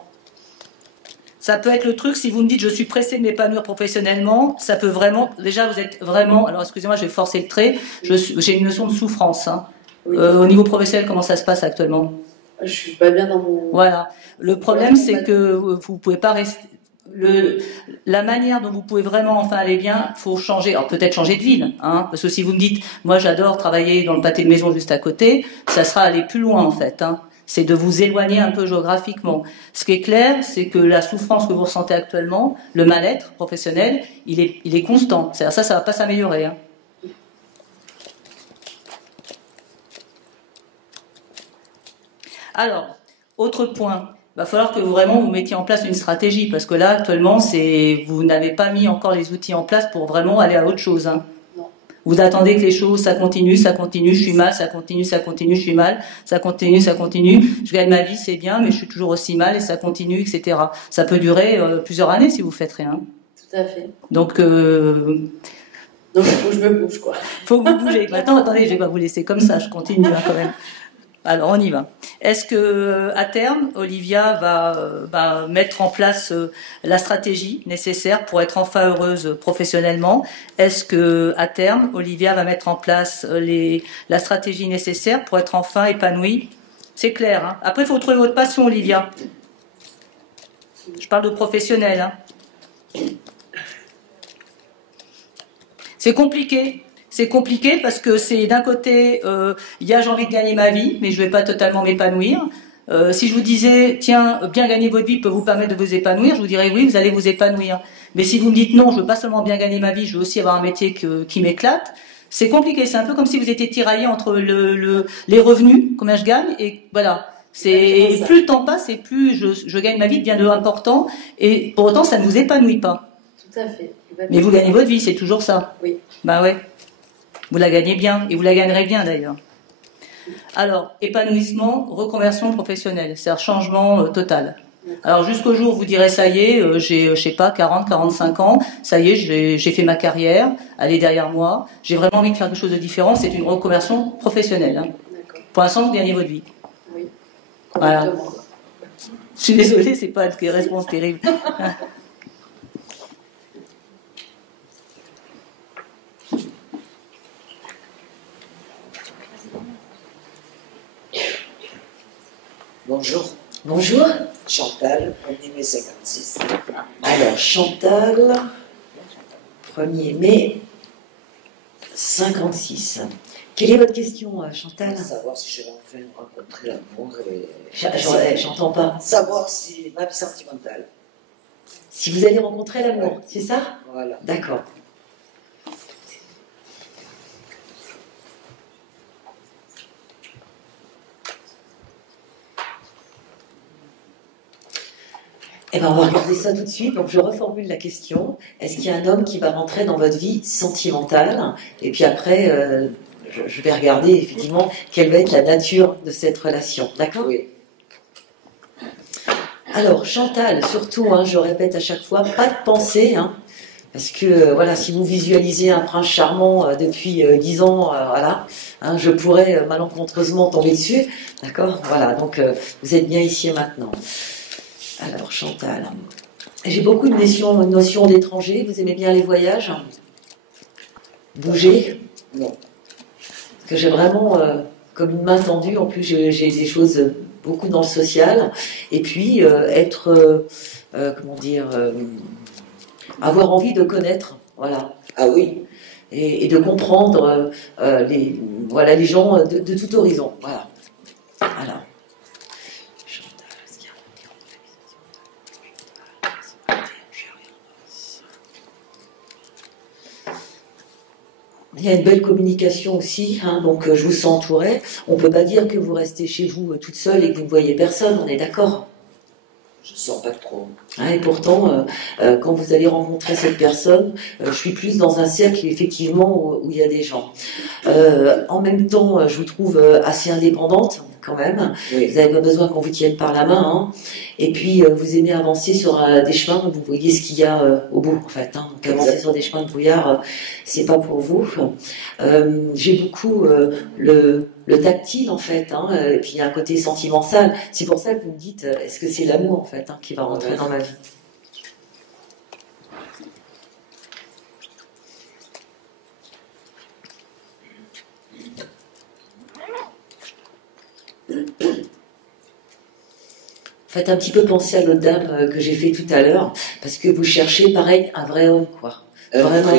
Ça peut être le truc, si vous me dites je suis pressée de m'épanouir professionnellement, ça peut vraiment, déjà vous êtes vraiment, alors excusez-moi, je vais forcer le trait, j'ai une notion de souffrance. Hein. Oui. Au niveau professionnel, comment ça se passe actuellement? Je suis pas bien dans mon... Voilà. Le problème, c'est que vous pouvez pas rester... La manière dont vous pouvez vraiment enfin aller bien, faut changer. Alors peut-être changer de ville, hein, parce que si vous me dites, moi j'adore travailler dans le pâté de maison juste à côté, ça sera aller plus loin en fait. Hein. C'est de vous éloigner un peu géographiquement. Ce qui est clair, c'est que la souffrance que vous ressentez actuellement, le mal-être professionnel, il est constant. C'est-à-dire ça va pas s'améliorer. Hein. Alors, autre point. Il va falloir que vraiment vous mettiez en place une stratégie, parce que là, actuellement, vous n'avez pas mis encore les outils en place pour vraiment aller à autre chose. Hein. Non. Vous attendez que les choses, ça continue, je suis mal, ça continue, je suis mal, ça continue, je gagne ma vie, c'est bien, mais je suis toujours aussi mal et ça continue, etc. Ça peut durer plusieurs années si vous faites rien. Tout à fait. Donc, Donc, il faut que je me bouge, quoi. faut que vous bougez. Attendez, je vais pas vous laisser comme ça, je continue hein, quand même. Alors, on y va. Est-ce que à terme, Olivia va mettre en place la stratégie nécessaire pour être enfin heureuse professionnellement? Est-ce que à terme, Olivia va mettre en place la stratégie nécessaire pour être enfin épanouie? C'est clair. Hein. Après, il faut trouver votre passion, Olivia. Je parle de professionnel. Hein. C'est compliqué. C'est compliqué parce que c'est d'un côté, il y a j'ai envie de gagner ma vie, mais je vais pas totalement m'épanouir. Si je vous disais, tiens, bien gagner votre vie peut vous permettre de vous épanouir, je vous dirais oui, vous allez vous épanouir. Mais si vous me dites non, je veux pas seulement bien gagner ma vie, je veux aussi avoir un métier qui m'éclate, c'est compliqué. C'est un peu comme si vous étiez tiraillé entre les revenus, combien je gagne, et voilà. C'est plus le temps passe et plus je gagne ma vie devient de important, et pour autant ça ne vous épanouit pas. Tout à fait. Mais vous gagnez votre vie, c'est toujours ça. Oui. Bah ouais. Vous la gagnez bien, et vous la gagnerez bien d'ailleurs. Alors, épanouissement, reconversion professionnelle, c'est un changement total. Alors jusqu'au jour où vous direz ça y est, j'ai je sais pas 40, 45 ans, ça y est, j'ai fait ma carrière, elle est derrière moi, j'ai vraiment envie de faire quelque chose de différent, c'est une reconversion professionnelle. Hein. Pour l'instant, vous gagnez votre vie. Oui. Voilà. Je suis désolée, c'est pas une réponse terrible. Bonjour. Bonjour. Chantal, 1er mai 56. Alors, Chantal, 1er mai 56. Quelle est votre question, Chantal? Savoir si je vais enfin rencontrer l'amour et... J'entends pas. Savoir si ma vie sentimentale. Si vous allez rencontrer l'amour, c'est ça? Voilà. D'accord. Eh ben, on va regarder ça tout de suite. Donc, je reformule la question. Est-ce qu'il y a un homme qui va rentrer dans votre vie sentimentale? Et puis après, je vais regarder effectivement quelle va être la nature de cette relation. D'accord? Oui. Alors, Chantal, surtout, hein, je répète à chaque fois, pas de pensée, hein, parce que voilà, si vous visualisez un prince charmant depuis 10 ans, voilà, hein, je pourrais malencontreusement tomber dessus. D'accord? Voilà, donc vous êtes bien ici et maintenant. Alors, Chantal, j'ai beaucoup de notions d'étranger. Vous aimez bien les voyages? Bouger? Non. Parce que j'ai vraiment comme une main tendue. En plus, j'ai des choses beaucoup dans le social. Et puis, être, comment dire, avoir envie de connaître, voilà. Ah oui. Et de comprendre les gens de tout horizon, voilà. Voilà. Il y a une belle communication aussi, hein, donc je vous sens entourée. On ne peut pas dire que vous restez chez vous toute seule et que vous ne voyez personne, on est d'accord? Je sens pas trop. Hein, et pourtant, quand vous allez rencontrer cette personne, je suis plus dans un cercle effectivement où il y a des gens. En même temps, je vous trouve assez indépendante quand même. Oui. Vous n'avez pas besoin qu'on vous tienne par la main. Hein. Et puis, vous aimez avancer sur des chemins où vous voyez ce qu'il y a au bout, en fait. Hein. Donc, avancer sur des chemins de brouillard, c'est pas pour vous. J'ai beaucoup le tactile, en fait. Hein. Et puis, il y a un côté sentimental. C'est pour ça que vous me dites, est-ce que c'est l'amour, en fait, hein, qui va rentrer dans ma vie? Faites un petit peu penser à l'autre dame que j'ai fait tout à l'heure, parce que vous cherchez, pareil, un vrai homme, quoi. Vraiment,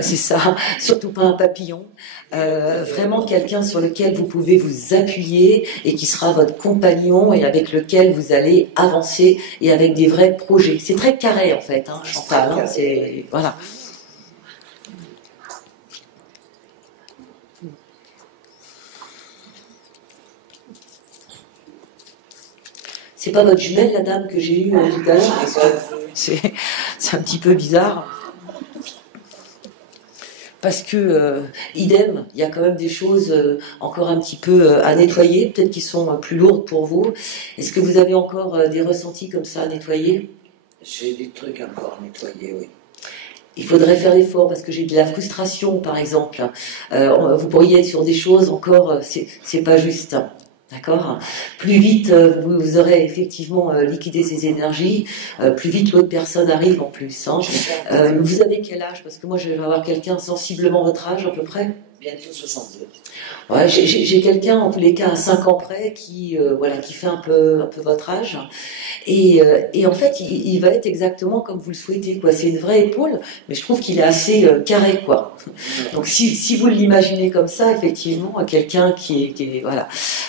c'est ça, surtout pas un papillon. Vraiment quelqu'un sur lequel vous pouvez vous appuyer et qui sera votre compagnon et avec lequel vous allez avancer et avec des vrais projets. C'est très carré, en fait, hein, Chantal. Hein, c'est, voilà. C'est pas votre jumelle, la dame que j'ai eue tout à l'heure? C'est un petit peu bizarre. Parce que, idem, il y a quand même des choses encore un petit peu à nettoyer, peut-être qui sont plus lourdes pour vous. Est-ce que vous avez encore des ressentis comme ça à nettoyer? J'ai des trucs encore à nettoyer, oui. Il faudrait faire l'effort parce que j'ai de la frustration, par exemple. Vous pourriez être sur des choses encore, c'est pas juste. D'accord. Plus vite vous aurez effectivement liquidé ces énergies, plus vite l'autre personne arrive en plus. Hein. Vous avez quel âge? Parce que moi je vais avoir quelqu'un sensiblement votre âge à peu près. Bientôt 62. Ouais, j'ai quelqu'un en tous les cas à 5 ans près qui voilà qui fait un peu votre âge et en fait il va être exactement comme vous le souhaitez quoi. C'est une vraie épaule, mais je trouve qu'il est assez carré quoi. Donc si vous l'imaginez comme ça, effectivement quelqu'un qui est voilà,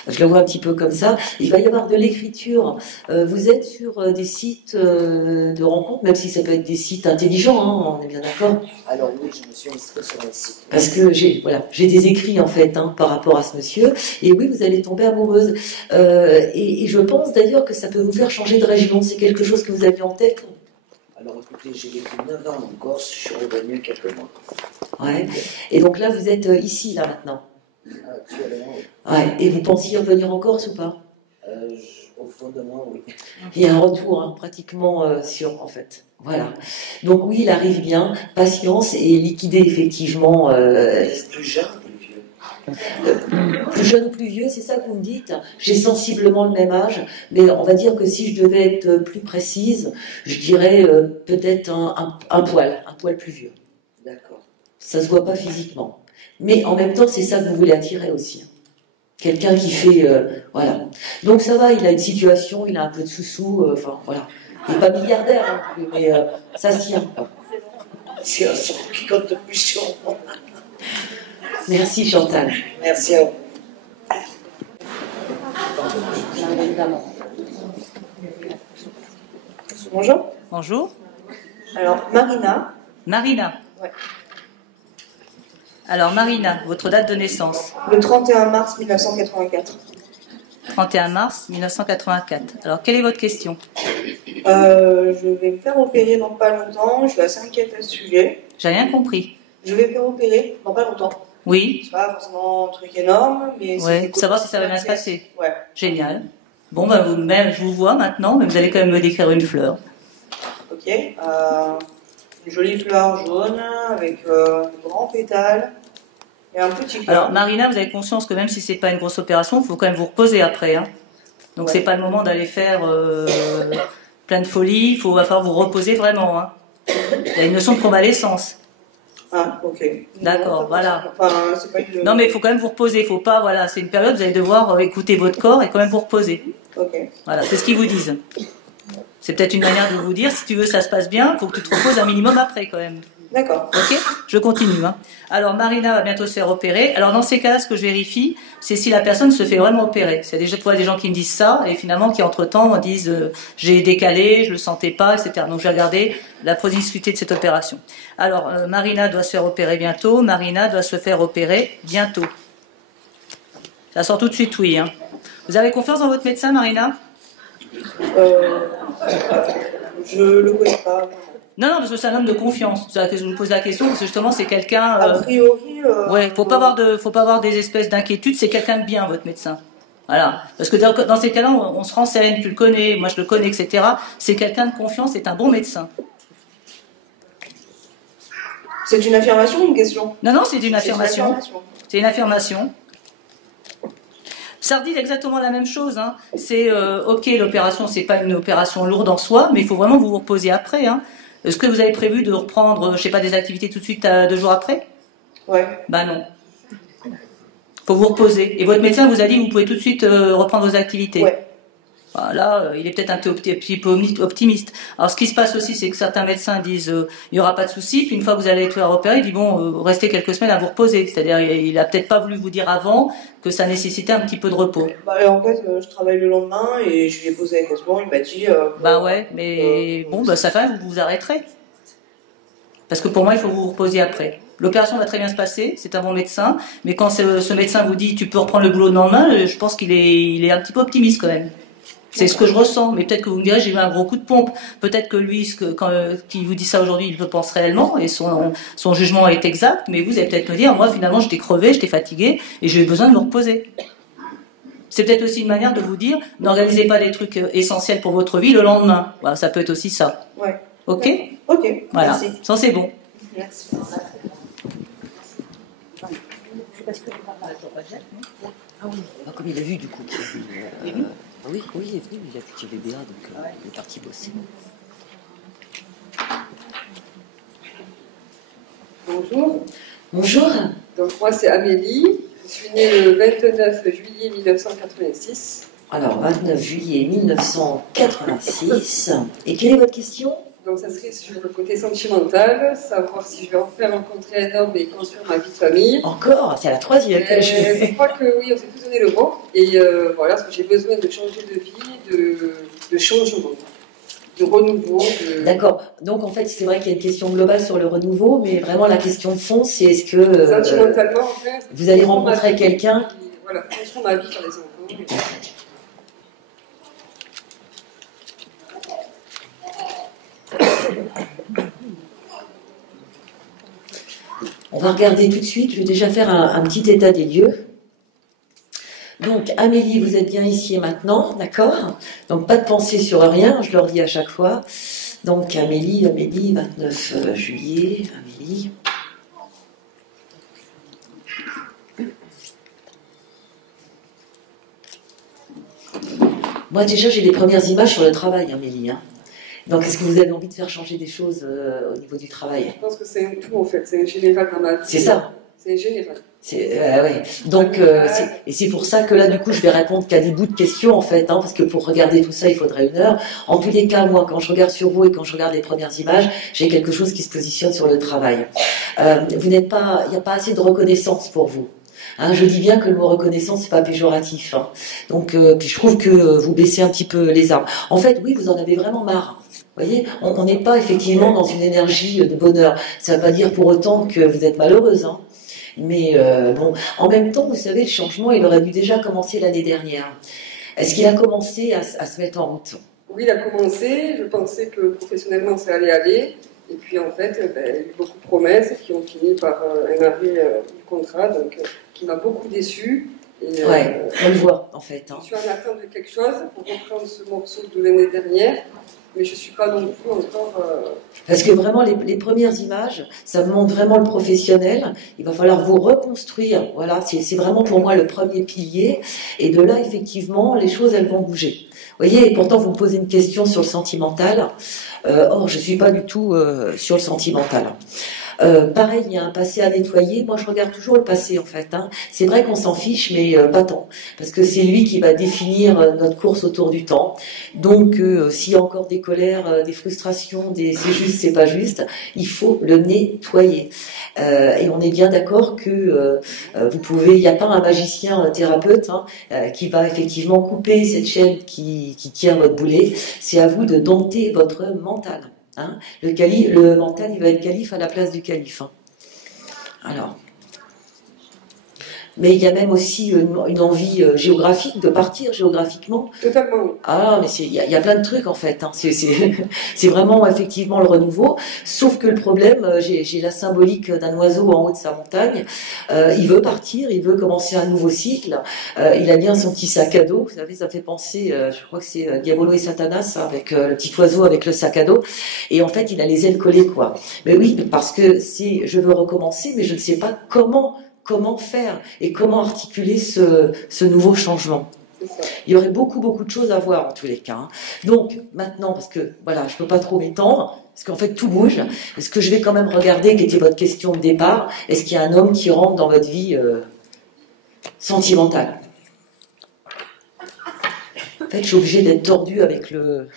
je le vois un petit peu comme ça. Il va y avoir de l'écriture. Vous êtes sur des sites de rencontres, même si ça peut être des sites intelligents, hein, on est bien d'accord. Alors oui, je me suis inscrite sur un site. Parce que j'ai des écrits en fait hein, par rapport à ce monsieur, et oui, vous allez tomber amoureuse. Et je pense d'ailleurs que ça peut vous faire changer de région. C'est quelque chose que vous aviez en tête? Alors écoutez, j'ai vécu 9 ans en Corse, je suis revenu quelques mois. Ouais. Et donc là, vous êtes ici, là maintenant. Actuellement, oui. Ouais. Et vous pensiez revenir en Corse ou pas? Au fond de moi, oui. Il y a un retour hein, pratiquement sûr en fait. Voilà. Donc oui, il arrive bien. Patience et liquider effectivement. Plus jeune, plus vieux. Plus jeune ou plus vieux, c'est ça que vous me dites? J'ai sensiblement le même âge, mais on va dire que si je devais être plus précise, je dirais peut-être un poil plus vieux. D'accord. Ça se voit pas physiquement. Mais en même temps, c'est ça que vous voulez attirer aussi. Quelqu'un qui fait... voilà. Donc ça va, il a une situation, il a un peu de sous-sous, enfin voilà. Il n'est pas milliardaire, hein, mais ça se tient. C'est un son qui compte plus sur moi. Merci Chantal. Merci à vous. Bonjour. Bonjour. Alors, Marina. Marina. Ouais. Alors, Marina, votre date de naissance? Le 31 mars 1984. 31 mars 1984. Alors, quelle est votre question? Je vais me faire opérer dans pas longtemps. Je suis assez inquiète à ce sujet. J'ai rien compris. Je vais me faire opérer dans pas longtemps. Oui. C'est pas forcément un truc énorme, mais Ouais, pour savoir si ça va bien se passer. Ouais. Génial. Bon, ben, je vous vois maintenant, mais vous allez quand même me décrire une fleur. Ok. Une jolie fleur jaune avec de grands pétales et un petit cœur. Alors, Marina, vous avez conscience que même si c'est pas une grosse opération, il faut quand même vous reposer après. Hein. Donc, c'est pas le moment d'aller faire plein de folie. Il va falloir vous reposer vraiment. Hein. Il y a une notion de convalescence. Ah, ok. D'accord, voilà. Enfin, c'est pas une... Non, mais il faut quand même vous reposer. Il faut pas, voilà, c'est une période, vous allez devoir écouter votre corps et quand même vous reposer. Ok. Voilà, c'est ce qu'ils vous disent. C'est peut-être une manière de vous dire, si tu veux ça se passe bien, il faut que tu te reposes un minimum après quand même. D'accord. Ok, je continue. Hein. Alors Marina va bientôt se faire opérer. Alors dans ces cas-là, ce que je vérifie, c'est si la personne se fait vraiment opérer. C'est déjà fois des gens qui me disent ça et finalement qui entre-temps disent j'ai décalé, je le sentais pas, etc. Donc je vais regarder la promiscuité de cette opération. Alors Marina doit se faire opérer bientôt. Marina doit se faire opérer bientôt. Ça sort tout de suite, oui. Hein. Vous avez confiance dans votre médecin, Marina? Je le connais pas. Non, parce que c'est un homme de confiance. C'est que je vous pose la question parce que justement c'est quelqu'un. A priori. Ouais, faut pas avoir des espèces d'inquiétudes. C'est quelqu'un de bien, votre médecin. Voilà. Parce que dans ces cas-là, on se renseigne. Tu le connais, moi je le connais, etc. C'est quelqu'un de confiance. C'est un bon médecin. C'est une affirmation ou une question? Non, c'est une affirmation. C'est une affirmation. Ça dit exactement la même chose. Hein. C'est ok, l'opération, c'est pas une opération lourde en soi, mais il faut vraiment vous reposer après. Hein. Est-ce que vous avez prévu de reprendre, je sais pas, des activités tout de suite 2 jours après? Ouais. Bah non. Faut vous reposer. Et votre médecin vous a dit que vous pouvez tout de suite reprendre vos activités. Ouais. Voilà, il est peut-être un petit peu optimiste. Alors ce qui se passe aussi, c'est que certains médecins disent il n'y aura pas de souci, puis une fois que vous allez être repéré, il dit bon, restez quelques semaines à vous reposer. C'est-à-dire il a peut-être pas voulu vous dire avant que ça nécessitait un petit peu de repos. Bah, en fait, je travaille le lendemain et je lui ai posé la question, il m'a dit... bah ouais, mais bon, bah, ça fait, vous arrêterez. Parce que pour moi, il faut vous reposer après. L'opération va très bien se passer, c'est un bon médecin, mais quand ce médecin vous dit tu peux reprendre le boulot le lendemain, je pense qu'il est un petit peu optimiste quand même. C'est ce que je ressens, mais peut-être que vous me direz j'ai eu un gros coup de pompe. Peut-être que lui, qui vous dit ça aujourd'hui, il le pense réellement et son jugement est exact. Mais vous allez peut-être me dire, moi finalement j'étais crevé, j'étais fatigué et j'ai eu besoin de me reposer. C'est peut-être aussi une manière de vous dire, n'organisez pas des trucs essentiels pour votre vie le lendemain. Voilà, ça peut être aussi ça. Ouais. Ok. Ok. Voilà. Merci. Ça c'est bon. Merci. Ah oui, comme il a vu du coup. Oui, il est venu, il a vu qu'il y avait BA, donc il est parti bosser. Bonjour. Bonjour. Donc moi c'est Amélie, je suis née le 29 juillet 1986. Alors 29 juillet 1986. Et quelle est votre question? Donc ça serait sur le côté sentimental, savoir si je vais enfin rencontrer un homme et construire ma vie de famille. Encore? C'est la troisième que je fais. Je crois que oui, on s'est tous donné le mot. Et voilà, parce que j'ai besoin de changer de vie, de changement, de renouveau. D'accord. Donc en fait, c'est vrai qu'il y a une question globale sur le renouveau, mais vraiment la question de fond, c'est est-ce que sentimentalement, en fait, vous allez rencontrer quelqu'un? Voilà, construire ma vie, faire des enfants. On va regarder tout de suite. Je vais déjà faire un petit état des lieux. Donc, Amélie, vous êtes bien ici et maintenant, d'accord? Donc, pas de pensée sur rien, je le redis à chaque fois. Donc, Amélie, 29 juillet, Amélie. Moi, déjà, j'ai les premières images sur le travail, Amélie. Hein. Donc, est-ce que vous avez envie de faire changer des choses au niveau du travail? Je pense que c'est un tout, en fait. C'est un général dans ma vie. C'est ça. C'est un général. Ouais. Donc, et c'est pour ça que là, du coup, je vais répondre qu'à des bouts de questions, en fait, hein, parce que pour regarder tout ça, il faudrait 1 heure. En tous les cas, moi, quand je regarde sur vous et quand je regarde les premières images, j'ai quelque chose qui se positionne sur le travail. Il n'y a pas assez de reconnaissance pour vous. Hein, je dis bien que le mot reconnaissance, c'est pas péjoratif. Hein. Donc, puis je trouve que vous baissez un petit peu les armes. En fait, oui, vous en avez vraiment marre. Vous voyez, on n'est pas effectivement dans une énergie de bonheur. Ça ne veut pas dire pour autant que vous êtes malheureuse. Hein. Mais bon, en même temps, vous savez, le changement, il aurait dû déjà commencer l'année dernière. Est-ce qu'il a commencé à se mettre en route? Oui, il a commencé. Je pensais que professionnellement, ça allait aller. Et puis, en fait, il y a eu beaucoup de promesses qui ont fini par un arrêt du contrat, donc qui m'a beaucoup déçue. Et, ouais, on le voit, en fait. Hein. Je suis en attente de quelque chose pour reprendre ce morceau de l'année dernière. Mais je ne suis pas non plus encore... Parce que vraiment, les premières images, ça me montre vraiment le professionnel. Il va falloir vous reconstruire. Voilà, c'est vraiment pour moi le premier pilier. Et de là, effectivement, les choses, elles vont bouger. Vous voyez, et pourtant, vous me posez une question sur le sentimental. Or, je ne suis pas du tout sur le sentimental. Pareil, il y a un passé à nettoyer. Moi, je regarde toujours le passé, en fait. Hein. C'est vrai qu'on s'en fiche, mais pas tant. Parce que c'est lui qui va définir notre course autour du temps. Donc, s'il y a encore des colères, des frustrations, c'est juste, c'est pas juste, il faut le nettoyer. Et on est bien d'accord que vous pouvez, il n'y a pas un magicien thérapeute hein, qui va effectivement couper cette chaîne qui tient votre boulet. C'est à vous de dompter votre mental. Hein. Le mental, il va être calife à la place du calife. Hein. Alors. Mais il y a même aussi une envie géographique, de partir géographiquement. Totalement. Ah, mais il y a plein de trucs en fait. Hein. C'est vraiment effectivement le renouveau. Sauf que le problème, j'ai la symbolique d'un oiseau en haut de sa montagne. Il veut partir, il veut commencer un nouveau cycle. Il a bien son petit sac à dos. Vous savez, ça fait penser, je crois que c'est Diabolo et Satanas, hein, avec le petit oiseau avec le sac à dos. Et en fait, il a les ailes collées, quoi. Mais oui, parce que je veux recommencer, mais je ne sais pas comment faire et comment articuler ce nouveau changement. Il y aurait beaucoup de choses à voir en tous les cas. Hein. Donc maintenant, parce que voilà, je peux pas trop m'étendre, parce qu'en fait tout bouge. Est-ce que je vais quand même regarder quelle était votre question de départ? Est-ce qu'il y a un homme qui rentre dans votre vie sentimentale? En fait, je suis obligée d'être tordue avec le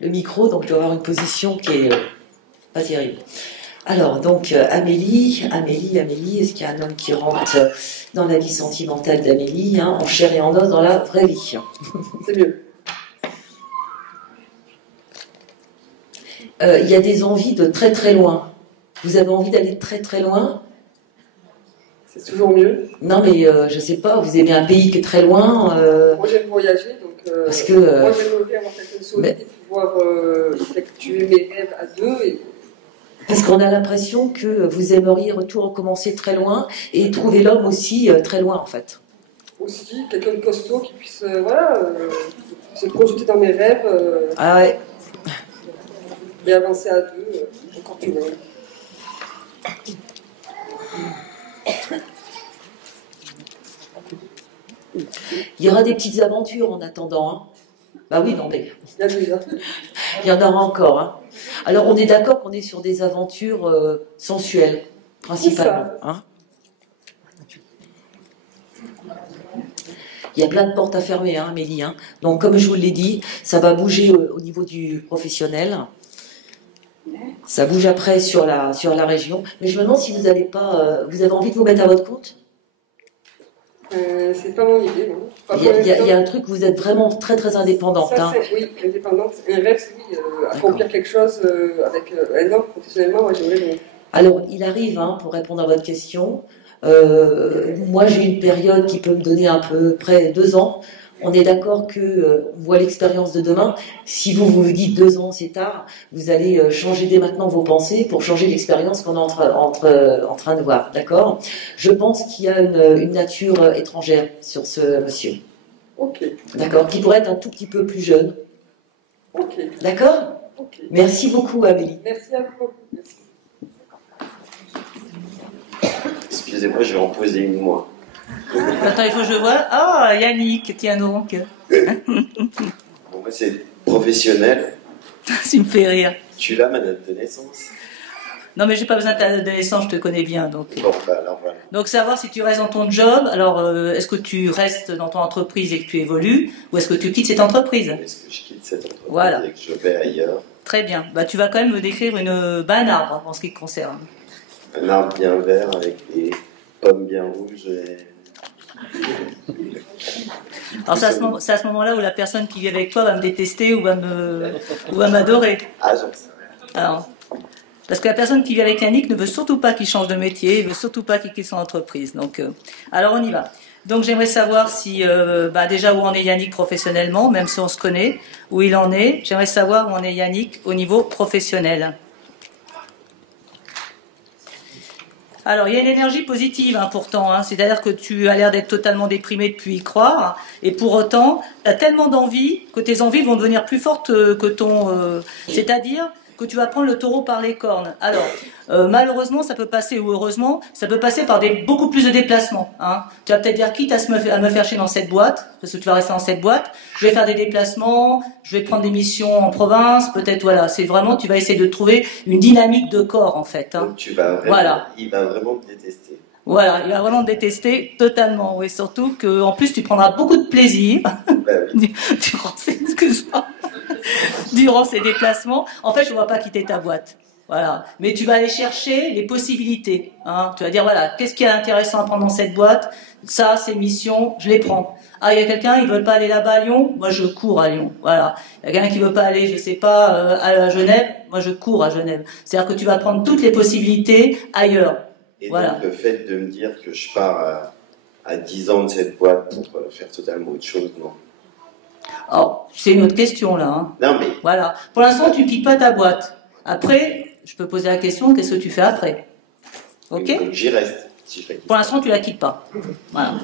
micro, donc je dois avoir une position qui est pas terrible. Alors, donc, Amélie, est-ce qu'il y a un homme qui rentre dans la vie sentimentale d'Amélie, hein, en chair et en os dans la vraie vie? C'est mieux. Il y a des envies de très très loin. Vous avez envie d'aller très très loin? C'est toujours mieux. Non, mais je sais pas, vous aimez un pays qui est très loin Moi, j'aime voyager, donc parce que, moi, j'aimerais avoir quelqu'un solide et pouvoir effectuer mes rêves à deux. Parce qu'on a l'impression que vous aimeriez tout recommencer très loin et trouver l'homme aussi très loin, en fait. Aussi, quelqu'un de costaud qui puisse se projeter dans mes rêves ah ouais. Et avancer à deux, encore plus loin. Il y aura des petites aventures en attendant. Hein. Bah oui, non mais... Il y en aura encore. Hein. Alors, on est d'accord qu'on est sur des aventures sensuelles, principalement. Hein. Il y a plein de portes à fermer, hein, Amélie. Hein. Donc, comme je vous l'ai dit, ça va bouger au niveau du professionnel. Ça bouge après sur la région. Mais je me demande si vous n'allez pas... vous avez envie de vous mettre à votre compte? C'est pas mon idée, non. Il y a un truc, vous êtes vraiment très très indépendante. Ça, hein. Oui, indépendante. Un rêve, c'est oui, accomplir quelque chose avec un homme professionnellement, moi j'aimerais bien. Alors, il arrive, hein, pour répondre à votre question, moi j'ai une période qui peut me donner à peu près 2 ans. On est d'accord que on voit l'expérience de demain. Si vous dites 2 ans, c'est tard, vous allez changer dès maintenant vos pensées pour changer l'expérience qu'on est en train de voir. D'accord? Je pense qu'il y a une nature étrangère sur ce monsieur. Ok. D'accord? Qui pourrait être un tout petit peu plus jeune. Ok. D'accord? Ok. Merci beaucoup, Amélie. Merci à vous. Merci. Excusez-moi, je vais en poser une moi. Attends, il faut que je vois. Ah, Yannick, tiens donc. Bon, moi, c'est professionnel. Ça me fait rire. Tu l'as, ma date de naissance? Non, mais j'ai pas besoin de ta date de naissance, je te connais bien. Donc, bon, bah, alors voilà. Donc, savoir si tu restes dans ton job. Alors, est-ce que tu restes dans ton entreprise et que tu évolues, ou est-ce que tu quittes cette entreprise? Est-ce que je quitte cette entreprise voilà. Et que je vais ailleurs? Très bien. Bah, tu vas quand même me décrire un arbre en ce qui te concerne. Un arbre bien vert avec des pommes bien rouges et... Alors c'est à ce moment-là où la personne qui vit avec toi va me détester ou va m'adorer. Ah, j'en sais rien. Alors, parce que la personne qui vit avec Yannick ne veut surtout pas qu'il change de métier, il veut surtout pas qu'il quitte son entreprise. Donc, alors on y va. Donc j'aimerais savoir si déjà où en est Yannick professionnellement, même si on se connaît, où il en est. J'aimerais savoir où en est Yannick au niveau professionnel. Alors, il y a une énergie positive, hein, pourtant. Hein, c'est-à-dire que tu as l'air d'être totalement déprimé depuis y croire. Et pour autant, tu as tellement d'envie que tes envies vont devenir plus fortes que ton... c'est-à-dire que tu vas prendre le taureau par les cornes. Alors, malheureusement, ça peut passer, ou heureusement, ça peut passer par beaucoup plus de déplacements. Hein. Tu vas peut-être dire, quitte à me faire chier dans cette boîte, parce que tu vas rester dans cette boîte, je vais faire des déplacements, je vais prendre des missions en province, peut-être, voilà. C'est vraiment, tu vas essayer de trouver une dynamique de corps, en fait. Hein. Donc voilà. Il va vraiment te détester. Voilà, il va vraiment te détester totalement, oui, surtout que, en plus, tu prendras beaucoup de plaisir durant ces déplacements. En fait, je ne vois pas quitter ta boîte. Voilà. Mais tu vas aller chercher les possibilités. Hein. Tu vas dire, voilà, qu'est-ce qui est intéressant à prendre dans cette boîte? Ça, ces missions, je les prends. Ah, il y a quelqu'un, ils veulent pas aller là-bas à Lyon? Moi, je cours à Lyon. Voilà. Il y a quelqu'un qui veut pas aller, je sais pas, à Genève? Moi, je cours à Genève. C'est-à-dire que tu vas prendre toutes les possibilités ailleurs. Et voilà. donc, le fait de me dire que je pars à 10 ans de cette boîte pour faire totalement autre chose, non? Alors, c'est une autre question, là. Hein. Non, mais... Voilà. Pour l'instant, tu quittes pas ta boîte. Après, je peux poser la question, qu'est-ce que tu fais après? Ok? Donc, j'y reste. Si je la quitte. Pour l'instant, tu la quittes pas. Voilà.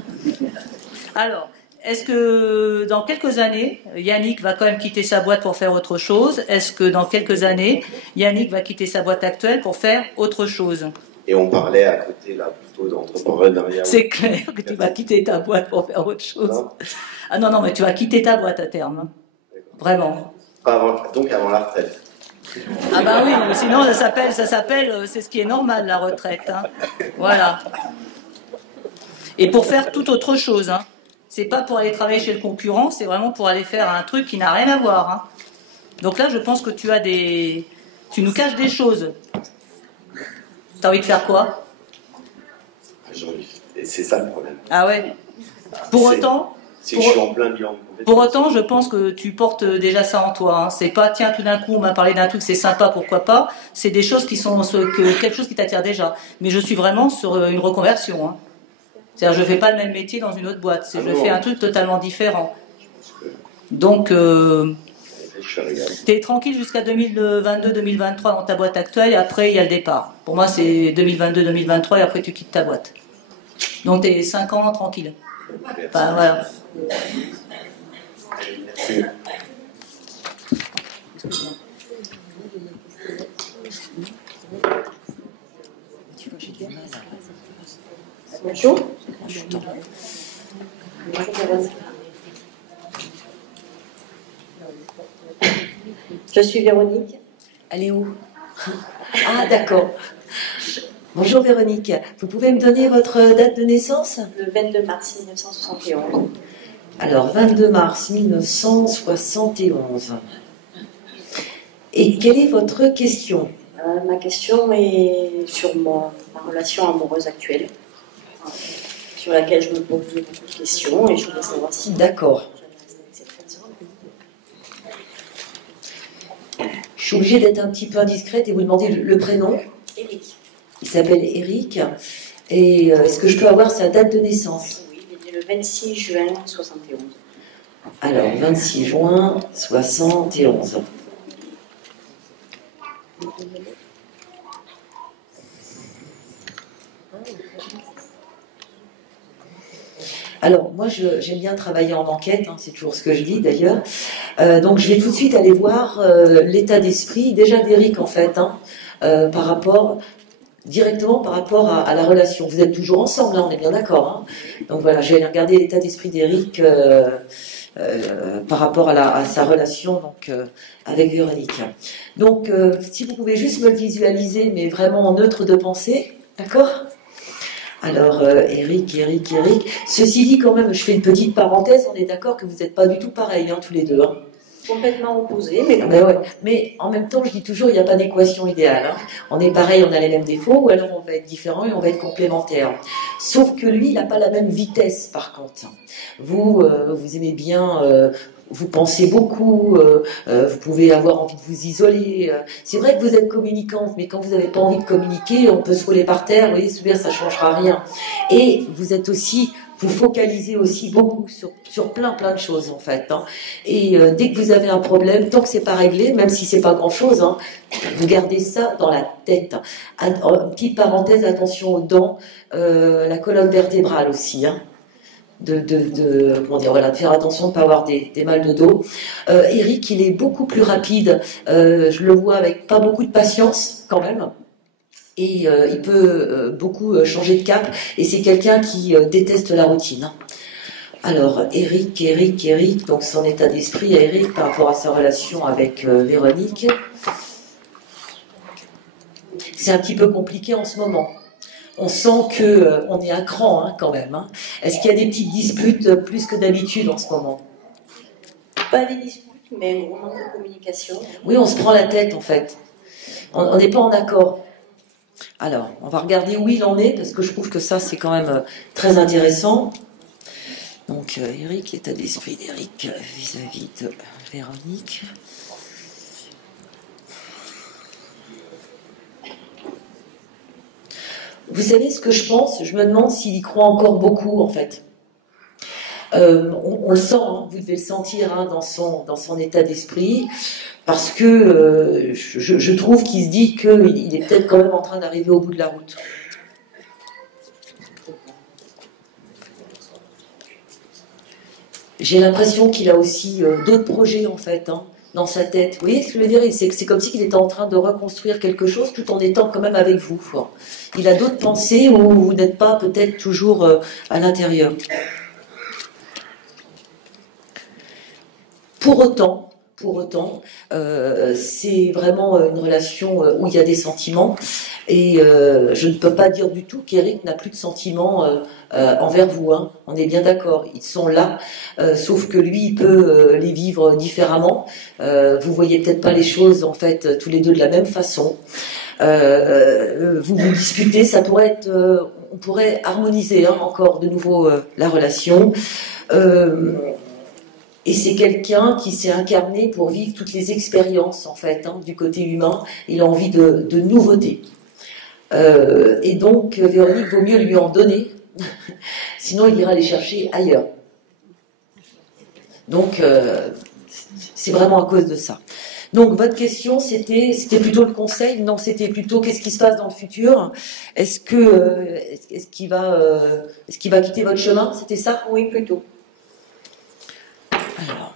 Alors, est-ce que dans quelques années, Yannick va quand même quitter sa boîte pour faire autre chose? Est-ce que dans quelques années, Yannick va quitter sa boîte actuelle pour faire autre chose? Et on parlait à côté, là, plutôt d'entrepreneuriat. C'est clair que tu vas quitter ta boîte pour faire autre chose. Non. Ah non, mais tu vas quitter ta boîte à terme. Hein. Vraiment. Donc avant la retraite. Ah bah oui, sinon ça s'appelle, c'est ce qui est normal, la retraite. Hein. Voilà. Et pour faire toute autre chose. Hein. C'est pas pour aller travailler chez le concurrent, c'est vraiment pour aller faire un truc qui n'a rien à voir. Hein. Donc là, je pense que tu nous caches des choses. T'as envie de faire quoi? C'est ça le problème. Ah ouais. Pour autant, je suis en plein bilan. Pour autant, je pense que tu portes déjà ça en toi. Hein. C'est pas, tiens, tout d'un coup, on m'a parlé d'un truc, c'est sympa, pourquoi pas. C'est des choses qui sont quelque chose qui t'attire déjà. Mais je suis vraiment sur une reconversion. Hein. C'est-à-dire, je fais pas le même métier dans une autre boîte. Je fais un truc totalement différent. Donc, t'es tranquille jusqu'à 2022-2023 dans ta boîte actuelle et après, il y a le départ. Pour moi, c'est 2022-2023 et après, tu quittes ta boîte. Donc, t'es 5 ans tranquille. Enfin, voilà. Merci. Bonjour. Je suis Véronique. Elle est où? Ah, d'accord. Bonjour Véronique. Vous pouvez me donner votre date de naissance? Le 22 mars 1971. Alors, 22 mars 1971. Et quelle est votre question? Ma question est sur ma relation amoureuse actuelle, sur laquelle je me pose beaucoup de questions et je voulais savoir si... D'accord. Je suis obligée d'être un petit peu indiscrète et vous demander le prénom. Éric. Il s'appelle Éric. Et est-ce que je peux avoir sa date de naissance? Oui, il est né le 26 juin 71. Alors, 26 juin 71. Alors, moi, j'aime bien travailler en enquête, hein, c'est toujours ce que je dis d'ailleurs. Donc, je vais tout de suite aller voir l'état d'esprit, déjà d'Éric en fait, hein, directement par rapport à la relation. Vous êtes toujours ensemble, hein, on est bien d'accord. Hein. Donc voilà, je vais aller regarder l'état d'esprit d'Éric par rapport à sa relation donc, avec Véronique. Donc, si vous pouvez juste me le visualiser, mais vraiment en neutre de pensée, d'accord ? Alors, Éric. Ceci dit, quand même, je fais une petite parenthèse, on est d'accord que vous n'êtes pas du tout pareils, hein, tous les deux. Hein. Complètement opposés, mais... Ouais. Mais en même temps, je dis toujours, il n'y a pas d'équation idéale. Hein. On est pareil, on a les mêmes défauts, ou alors on va être différents et on va être complémentaires. Sauf que lui, il n'a pas la même vitesse, par contre. Vous aimez bien... vous pensez beaucoup, vous pouvez avoir envie de vous isoler. C'est vrai que vous êtes communicante, mais quand vous n'avez pas envie de communiquer, on peut se rouler par terre, vous voyez, sourire, ça ne changera rien. Et vous êtes aussi, vous focalisez aussi beaucoup sur plein de choses en fait. Hein. Et dès que vous avez un problème, tant que c'est pas réglé, même si c'est pas grand-chose, hein, vous gardez ça dans la tête. Petite parenthèse, attention aux dents, la colonne vertébrale aussi. Hein. comment dire, voilà, de faire attention de ne pas avoir des mal de dos. Eric, il est beaucoup plus rapide. Je le vois avec pas beaucoup de patience quand même. Et il peut beaucoup changer de cap. Et c'est quelqu'un qui déteste la routine. Alors, Eric, donc son état d'esprit à Eric par rapport à sa relation avec Véronique. C'est un petit peu compliqué en ce moment. On sent qu'on est à cran quand même. Hein. Est-ce qu'il y a des petites disputes plus que d'habitude en ce moment? Pas des disputes, mais un gros manque de communication. Oui, on se prend la tête en fait. On n'est pas en accord. Alors, on va regarder où il en est, parce que je trouve que ça, c'est quand même très intéressant. Donc, Eric, l'état d'esprit d'Eric vis-à-vis de Véronique. Vous savez ce que je pense? Je me demande s'il y croit encore beaucoup, en fait. On le sent, hein, vous devez le sentir hein, dans son état d'esprit, parce que je trouve qu'il se dit qu'il est peut-être quand même en train d'arriver au bout de la route. J'ai l'impression qu'il a aussi d'autres projets, en fait, hein, dans sa tête. Vous voyez ce que je veux dire? C'est comme s'il était en train de reconstruire quelque chose tout en étant quand même avec vous. Quoi. Il a d'autres pensées où vous n'êtes pas peut-être toujours à l'intérieur. Pour autant, c'est vraiment une relation où il y a des sentiments et je ne peux pas dire du tout qu'Eric n'a plus de sentiments envers vous. Hein. On est bien d'accord, ils sont là, sauf que lui, il peut les vivre différemment. Vous voyez peut-être pas les choses en fait tous les deux de la même façon. Vous vous disputez, ça pourrait être, on pourrait harmoniser hein, encore de nouveau la relation. Et c'est quelqu'un qui s'est incarné pour vivre toutes les expériences, en fait, hein, du côté humain. Il a envie de nouveautés. Et donc, Véronique, vaut mieux lui en donner, sinon il ira les chercher ailleurs. Donc, c'est vraiment à cause de ça. Donc, votre question, c'était plutôt le conseil? Non, c'était plutôt qu'est-ce qui se passe dans le futur? Est-ce qu'il va quitter votre chemin? C'était ça? Oui, plutôt. Alors.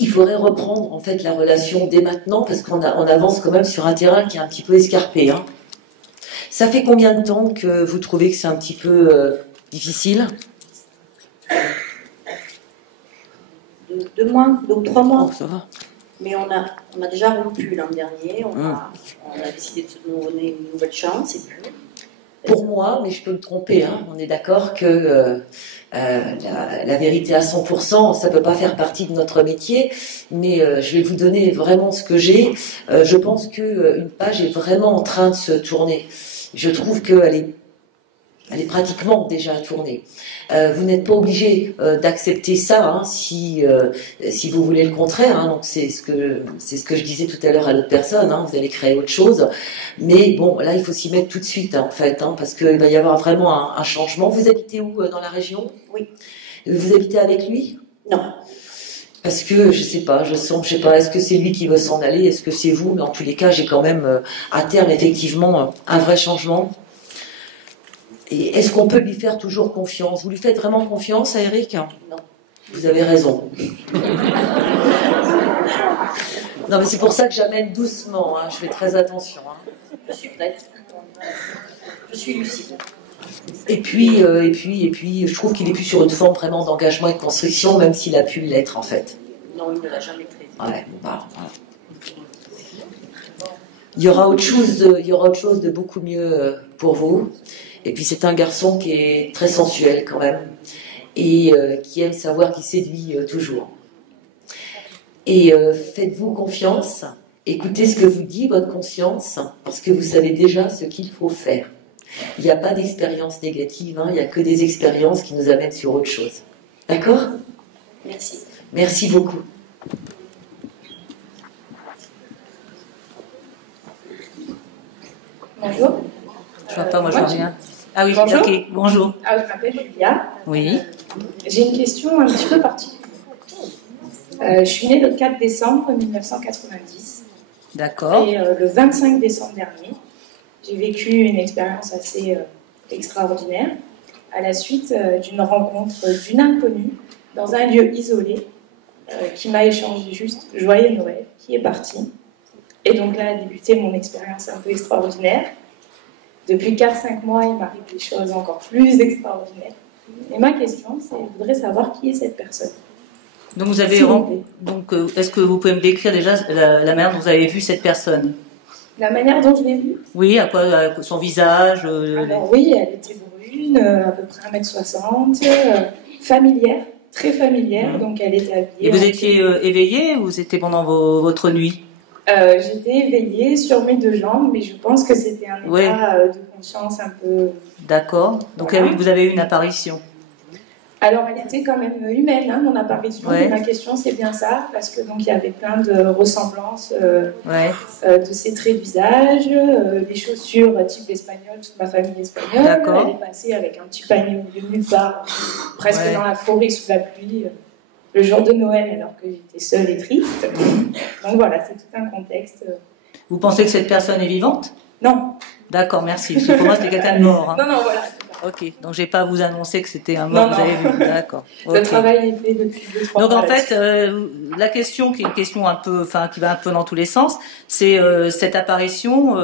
Il faudrait reprendre en fait la relation dès maintenant parce qu'on avance quand même sur un terrain qui est un petit peu escarpé. Hein. Ça fait combien de temps que vous trouvez que c'est un petit peu difficile? 2 mois, 2 ou 3 mois. Oh, ça va. Mais on a déjà rompu l'an dernier. On a décidé de se donner une nouvelle chance. Et puis, pour moi, mais je peux me tromper, hein, on est d'accord que la vérité à 100%, ça ne peut pas faire partie de notre métier, mais je vais vous donner vraiment ce que j'ai. Je pense qu'une page est vraiment en train de se tourner. Je trouve qu'elle est pratiquement déjà tournée. Vous n'êtes pas obligé d'accepter ça hein, si vous voulez le contraire. Hein, donc c'est ce que je disais tout à l'heure à l'autre personne. Hein, vous allez créer autre chose. Mais bon, là, il faut s'y mettre tout de suite, hein, en fait, hein, parce qu'il va y avoir vraiment un changement. Vous habitez où dans la région? Oui. Vous habitez avec lui? Non. Parce que je sais pas, est-ce que c'est lui qui veut s'en aller, est-ce que c'est vous? Mais en tous les cas, j'ai quand même à terme effectivement un vrai changement. Et est-ce qu'on peut lui faire toujours confiance? Vous lui faites vraiment confiance à Eric? Non. Vous avez raison. Non, mais c'est pour ça que j'amène doucement. Hein, je fais très attention. Hein. Je suis prête. Je suis lucide. Et puis, je trouve qu'il est plus sur une forme vraiment d'engagement et de construction, même s'il a pu l'être en fait. Non, il ne l'a jamais fait. Ouais, voilà. Il y aura autre chose de beaucoup mieux pour vous. Et puis c'est un garçon qui est très sensuel quand même et qui aime savoir qui séduit toujours. Et faites-vous confiance, écoutez ce que vous dit votre conscience, parce que vous savez déjà ce qu'il faut faire. Il n'y a pas d'expérience négative, hein, il n'y a que des expériences qui nous amènent sur autre chose. D'accord? Merci. Merci beaucoup. Bonjour. Je vois pas, moi je vois rien. Ah oui, bonjour. ok, bonjour. Je m'appelle Julia. Oui. J'ai une question un petit peu particulière. Je suis née le 4 décembre 1990. D'accord. Et le 25 décembre dernier, j'ai vécu une expérience assez extraordinaire à la suite d'une rencontre d'une inconnue dans un lieu isolé qui m'a échangé juste Joyeux Noël, qui est parti. Et donc là a débuté mon expérience un peu extraordinaire. Depuis 4-5 mois, il m'arrive des choses encore plus extraordinaires. Et ma question, c'est, je voudrais savoir qui est cette personne. Donc vous avez est-ce que vous pouvez me décrire déjà la manière dont vous avez vu cette personne? La manière dont je l'ai vue? Oui, à son visage. Alors oui, elle était brune, à peu près 1m60, familière, très familière, donc elle était habillée. Et vous étiez éveillé ou c'était pendant votre nuit? J'étais éveillée sur mes deux jambes, mais je pense que c'était un état de conscience un peu... D'accord. Donc Voilà. vous avez eu une apparition. Alors elle était quand même humaine, hein, mon apparition. Ouais. Et ma question c'est bien ça, parce que donc il y avait plein de ressemblances de ses traits de visage, des chaussures type espagnol, toute ma famille espagnole. D'accord. Elle est passée avec un petit panier au milieu de nulle part, presque dans la forêt sous la pluie, le jour de Noël alors que j'étais seule et triste. Donc voilà, c'est tout un contexte. Vous pensez que cette personne est vivante? Non. D'accord, merci. Parce que pour moi c'était quelqu'un de mort. Hein. Non, voilà. Ok, donc j'ai pas à vous annoncer que c'était un mort, Non, vous avez vu. D'accord. Le travail est fait depuis 2-3 mois. Donc en fait, la question qui est une question un peu, qui va un peu dans tous les sens, c'est cette apparition.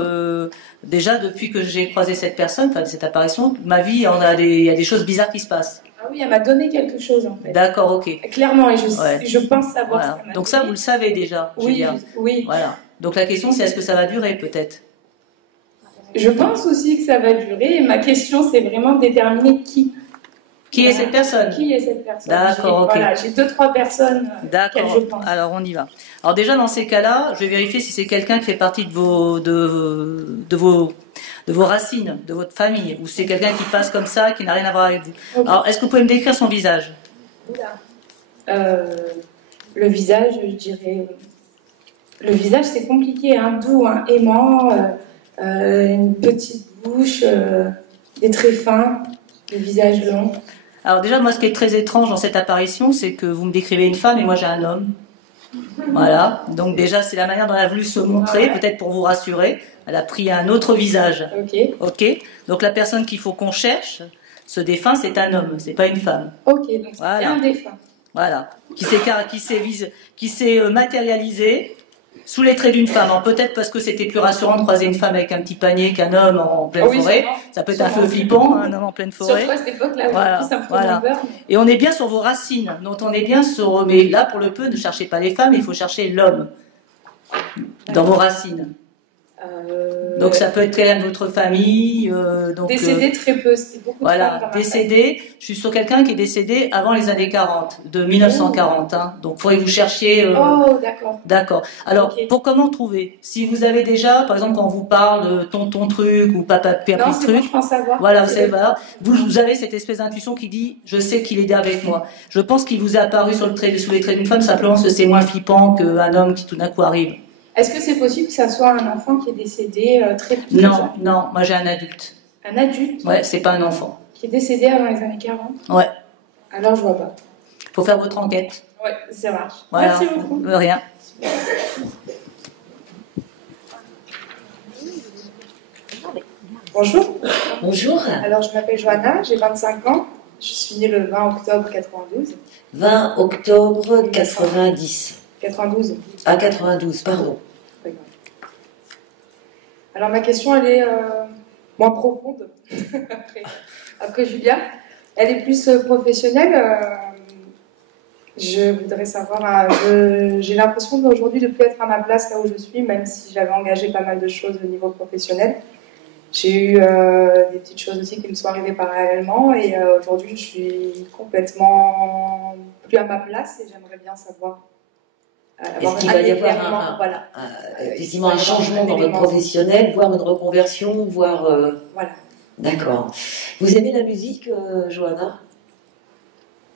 Déjà depuis que j'ai croisé cette personne, cette apparition, ma vie, il y a des choses bizarres qui se passent. Ah oui, elle m'a donné quelque chose en fait. D'accord, ok. Clairement, et je pense savoir Voilà. ce qu'elle m'a Donc donné. ça, vous le savez déjà. Oui, oui. Voilà. Donc la question, c'est est-ce que ça va durer peut-être? Je pense aussi que ça va durer. Et ma question, c'est vraiment de déterminer qui. Qui est cette personne? Qui est cette personne? D'accord, ok. Voilà, j'ai 2-3 personnes auxquelles je pense. Alors on y va. Alors déjà dans ces cas-là, je vais vérifier si c'est quelqu'un qui fait partie de vos racines, de votre famille, ou c'est quelqu'un qui passe comme ça, qui n'a rien à voir avec vous. Okay. Alors est-ce que vous pouvez me décrire son visage? Le visage, je dirais. Le visage, c'est compliqué, hein, doux, hein, aimant, une petite bouche, des traits fins, le visage long. Alors déjà, moi, ce qui est très étrange dans cette apparition, c'est que vous me décrivez une femme et moi j'ai un homme. Voilà. Donc déjà, c'est la manière dont elle a voulu se montrer, peut-être pour vous rassurer. Elle a pris un autre visage. Ok. Donc la personne qu'il faut qu'on cherche, ce défunt, c'est un homme, c'est pas une femme. Ok, donc c'est un défunt. Voilà. Qui s'est matérialisé sous les traits d'une femme. Peut-être parce que c'était plus rassurant de croiser une femme avec un petit panier qu'un homme en pleine forêt. Ça peut être un peu flippant, un homme en pleine forêt. Surtout à cette époque-là, voilà. Et on est bien sur vos racines. Donc on est bien sur... Mais là, pour le peu, ne cherchez pas les femmes, il faut chercher l'homme dans vos racines. Donc ça peut être quelqu'un de votre famille. Décédé très peu, c'était beaucoup de femmes. Décédé. Je suis sur quelqu'un qui est décédé avant les années 40, de 1940. Hein. Donc il faudrait que vous cherchiez. D'accord. D'accord. Alors pour comment trouver? Si vous avez déjà, par exemple, quand on vous parle de tonton truc ou papa truc. Bon, je pense savoir. Voilà, vous avez cette espèce d'intuition qui dit, je sais qu'il est avec moi. Je pense qu'il vous est apparu sous les traits d'une femme simplement parce que c'est moins flippant qu'un homme qui tout d'un coup arrive. Est-ce que c'est possible que ça soit un enfant qui est décédé très jeune? Non, moi j'ai un adulte. Un adulte? Ouais, c'est pas un enfant. Qui est décédé avant les années 40? Ouais. Alors je vois pas. Faut faire votre enquête. Ouais, ça marche. Voilà. Merci beaucoup. De rien. Bonjour. Bonjour. Alors je m'appelle Johanna, j'ai 25 ans. Je suis née le 20 octobre 92. 20 octobre 90. 92. Ah, 92, pardon. Alors ma question, elle est moins profonde après Julia. Elle est plus professionnelle. Je voudrais savoir, j'ai l'impression d'aujourd'hui de ne plus être à ma place là où je suis, même si j'avais engagé pas mal de choses au niveau professionnel. J'ai eu des petites choses aussi qui me sont arrivées parallèlement et aujourd'hui je suis complètement plus à ma place et j'aimerais bien savoir. Est-ce qu'il va y avoir effectivement un changement dans votre professionnel, voire une reconversion, voire... Voilà. D'accord. Vous aimez la musique, Johanna?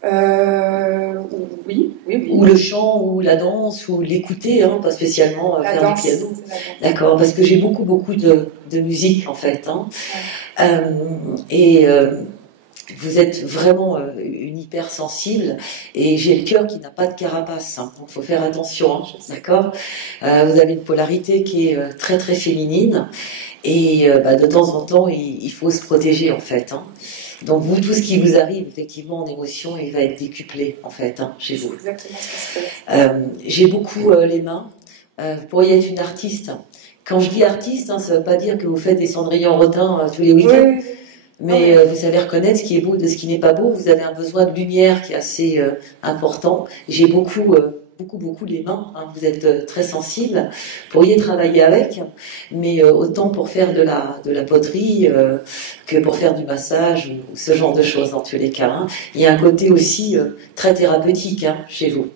Oui. Ou le chant, ou la danse, ou l'écouter, hein, pas spécialement La faire danse, du piano. c'est la danse. D'accord, parce que j'ai beaucoup de musique en fait. Hein. Vous êtes vraiment une hypersensible et j'ai le cœur qui n'a pas de carapace, hein, donc il faut faire attention, hein, d'accord. Vous avez une polarité qui est très très féminine et de temps en temps il faut se protéger en fait. Hein. Donc vous, tout ce qui vous arrive effectivement en émotion, il va être décuplé en fait hein, chez vous. Exactement ce qui se passe. J'ai beaucoup les mains. Vous pourriez être une artiste. Quand je dis artiste, hein, ça ne veut pas dire que vous faites des cendrillons Rotin tous les week-ends. Oui. Mais vous savez reconnaître ce qui est beau de ce qui n'est pas beau. Vous avez un besoin de lumière qui est assez important. J'ai beaucoup les mains. Hein. Vous êtes très sensible. Vous pourriez travailler avec, mais autant pour faire de la poterie que pour faire du massage ou ce genre de choses dans tous les cas. Hein. Il y a un côté aussi très thérapeutique hein, chez vous.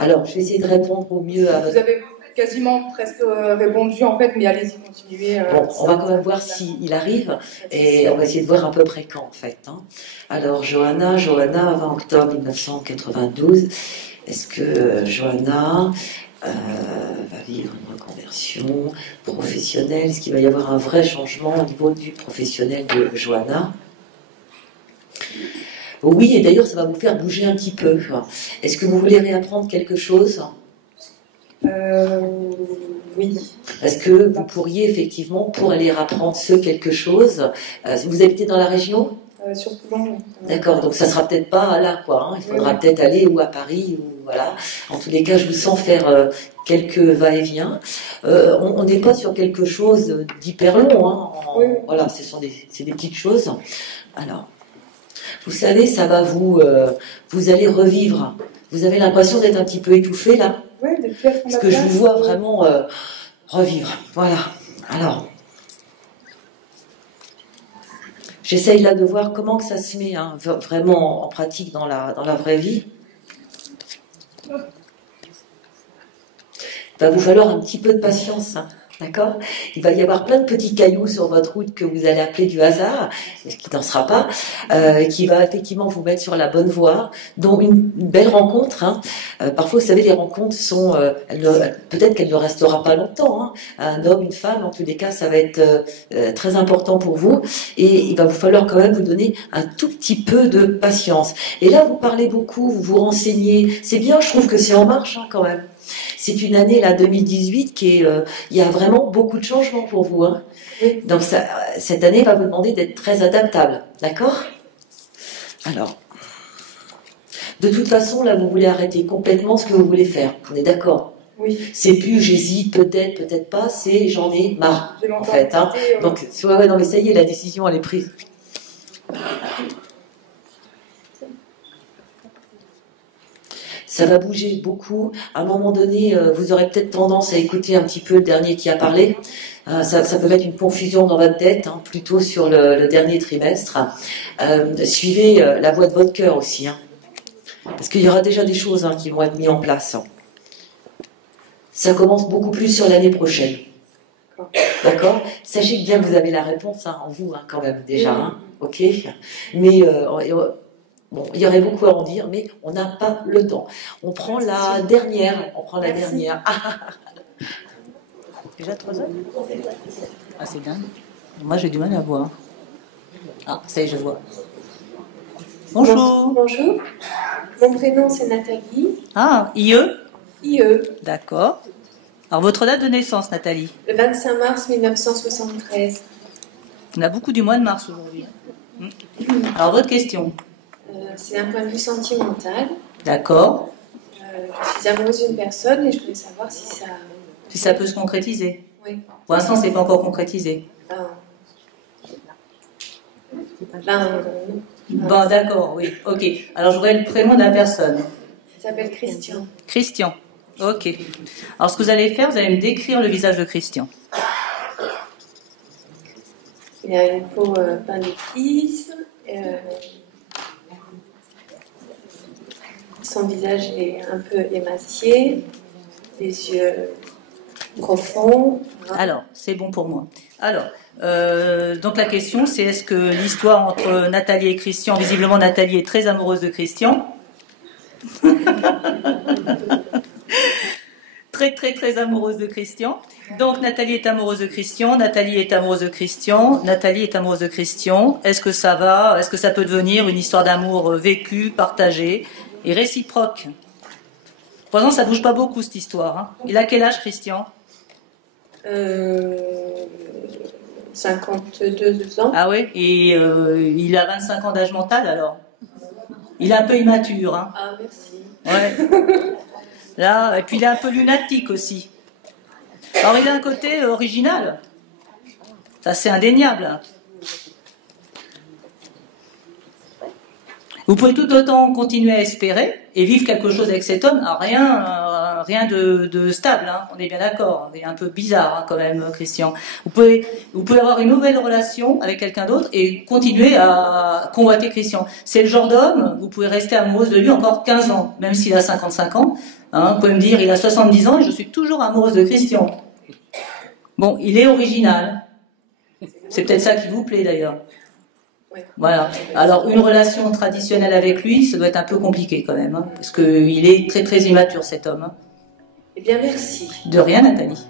Alors, je vais essayer de répondre au mieux à votre... Vous avez quasiment presque répondu en fait, mais allez-y, continuez. Bon, on va quand même voir s'il arrive et on va essayer de voir à peu près quand en fait. Hein. Alors, Johanna, 20 octobre 1992. Est-ce que Johanna va vivre une reconversion professionnelle? Est-ce qu'il va y avoir un vrai changement au niveau du professionnel de Johanna? Oui, et d'ailleurs, ça va vous faire bouger un petit peu. Est-ce que vous voulez réapprendre quelque chose? Oui. Est-ce que vous pourriez effectivement, pour aller apprendre ce quelque chose, vous habitez dans la région? Sur Toulon. D'accord, donc ça sera peut-être pas là, quoi. Hein. Il faudra peut-être aller ou à Paris, ou voilà. En tous les cas, je vous sens faire quelques va-et-vient. On n'est pas sur quelque chose d'hyper long. Hein. Voilà, c'est des petites choses. Alors, vous savez, ça va vous allez revivre. Vous avez l'impression d'être un petit peu étouffé là? Oui, depuis parce que je vous vois vraiment revivre. Voilà. Alors, j'essaye là de voir comment que ça se met hein, vraiment en pratique dans la vraie vie. Il va vous falloir un petit peu de patience. Hein. D'accord? Il va y avoir plein de petits cailloux sur votre route que vous allez appeler du hasard, ce qui n'en sera pas, qui va effectivement vous mettre sur la bonne voie, dont une belle rencontre. Hein. Parfois, vous savez, les rencontres sont... peut-être qu'elle ne restera pas longtemps. Hein. Un homme, une femme, en tous les cas, ça va être très important pour vous. Et il va vous falloir quand même vous donner un tout petit peu de patience. Et là, vous parlez beaucoup, vous vous renseignez. C'est bien, je trouve que c'est en marche hein, quand même. C'est une année, là, 2018, qui est... il y a vraiment beaucoup de changements pour vous. Hein. Oui. Donc, cette année va vous demander d'être très adaptable. D'accord? Alors, de toute façon, là, vous voulez arrêter complètement ce que vous voulez faire. On est d'accord? Oui. C'est plus j'hésite, peut-être pas, c'est j'en ai marre, en fait. Hein. Donc, ouais, non, mais ça y est, la décision, elle est prise. Ça va bouger beaucoup. À un moment donné, vous aurez peut-être tendance à écouter un petit peu le dernier qui a parlé. Ça peut mettre une confusion dans votre tête, hein, plutôt sur le dernier trimestre. Suivez la voix de votre cœur aussi. Hein, parce qu'il y aura déjà des choses hein, qui vont être mises en place. Hein. Ça commence beaucoup plus sur l'année prochaine. D'accord? Sachez bien que vous avez la réponse hein, en vous, hein, quand même, déjà. Hein, ok? Mais... bon, il y aurait beaucoup à en dire, mais on n'a pas le temps. On prend la dernière. Déjà 3 heures? Ah, c'est dingue. Moi, j'ai du mal à voir. Ah, ça y est, je vois. Bonjour. Bonjour. Mon prénom, c'est Nathalie. Ah, IE? IE. D'accord. Alors, votre date de naissance, Nathalie? Le 25 mars 1973. On a beaucoup du mois de mars aujourd'hui. Alors, votre question? C'est d'un point de vue sentimental. D'accord. Je suis amoureuse d'une personne et je voulais savoir si ça... Si ça peut se concrétiser. Oui. Pour l'instant, c'est pas encore concrétisé. Bon, d'accord, oui. Ok. Alors, je voudrais le prénom de la personne. Il s'appelle Christian. Christian. Ok. Alors, ce que vous allez faire, vous allez me décrire le visage de Christian. Il a une peau peinte d'épices. Son visage est un peu émacié, les yeux profonds. Alors, c'est bon pour moi. Alors, donc la question, c'est est-ce que l'histoire entre Nathalie et Christian, visiblement Nathalie est très amoureuse de Christian, Très, très, très amoureuse de Christian. Donc, Nathalie est amoureuse de Christian, Nathalie est amoureuse de Christian, Nathalie est amoureuse de Christian. Est-ce que ça va? Est-ce que ça peut devenir une histoire d'amour vécue, partagée et réciproque? Pour l'instant, ça bouge pas beaucoup, cette histoire. Hein. Il a quel âge, Christian? 52 ans. Ah oui? Et il a 25 ans d'âge mental, alors? Il est un peu immature. Hein. Ah, merci. Ouais. Là, et puis il est un peu lunatique aussi. Alors il a un côté original. Ça, c'est indéniable. Vous pouvez tout autant continuer à espérer et vivre quelque chose avec cet homme. Alors rien de stable, hein. On est bien d'accord. Il est un peu bizarre, hein, quand même, Christian. Vous pouvez avoir une nouvelle relation avec quelqu'un d'autre et continuer à convoiter Christian. C'est le genre d'homme, vous pouvez rester amoureuse de lui encore 15 ans, même s'il a 55 ans. Hein, vous pouvez me dire, il a 70 ans et je suis toujours amoureuse de Christian. Bon, il est original. C'est peut-être ça qui vous plaît d'ailleurs. Voilà. Alors, une relation traditionnelle avec lui, ça doit être un peu compliqué quand même, hein, parce qu'il est très très immature, cet homme. Hein. Eh bien, merci. De rien, Nathalie.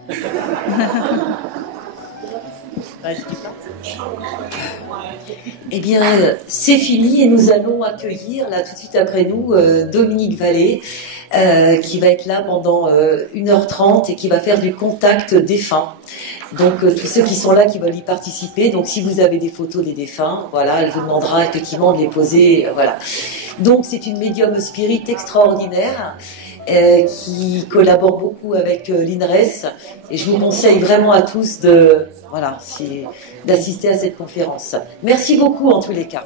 Eh bien, c'est fini et nous allons accueillir, là, tout de suite après nous, Dominique Vallée, qui va être là pendant 1h30 et qui va faire du contact défunt. Donc, tous ceux qui sont là, qui veulent y participer, donc si vous avez des photos des défunts, voilà, elle vous demandera effectivement de les poser, voilà. Donc, c'est une médium spirit extraordinaire, qui collabore beaucoup avec l'INRES, et je vous conseille vraiment à tous d'assister à cette conférence. Merci beaucoup en tous les cas.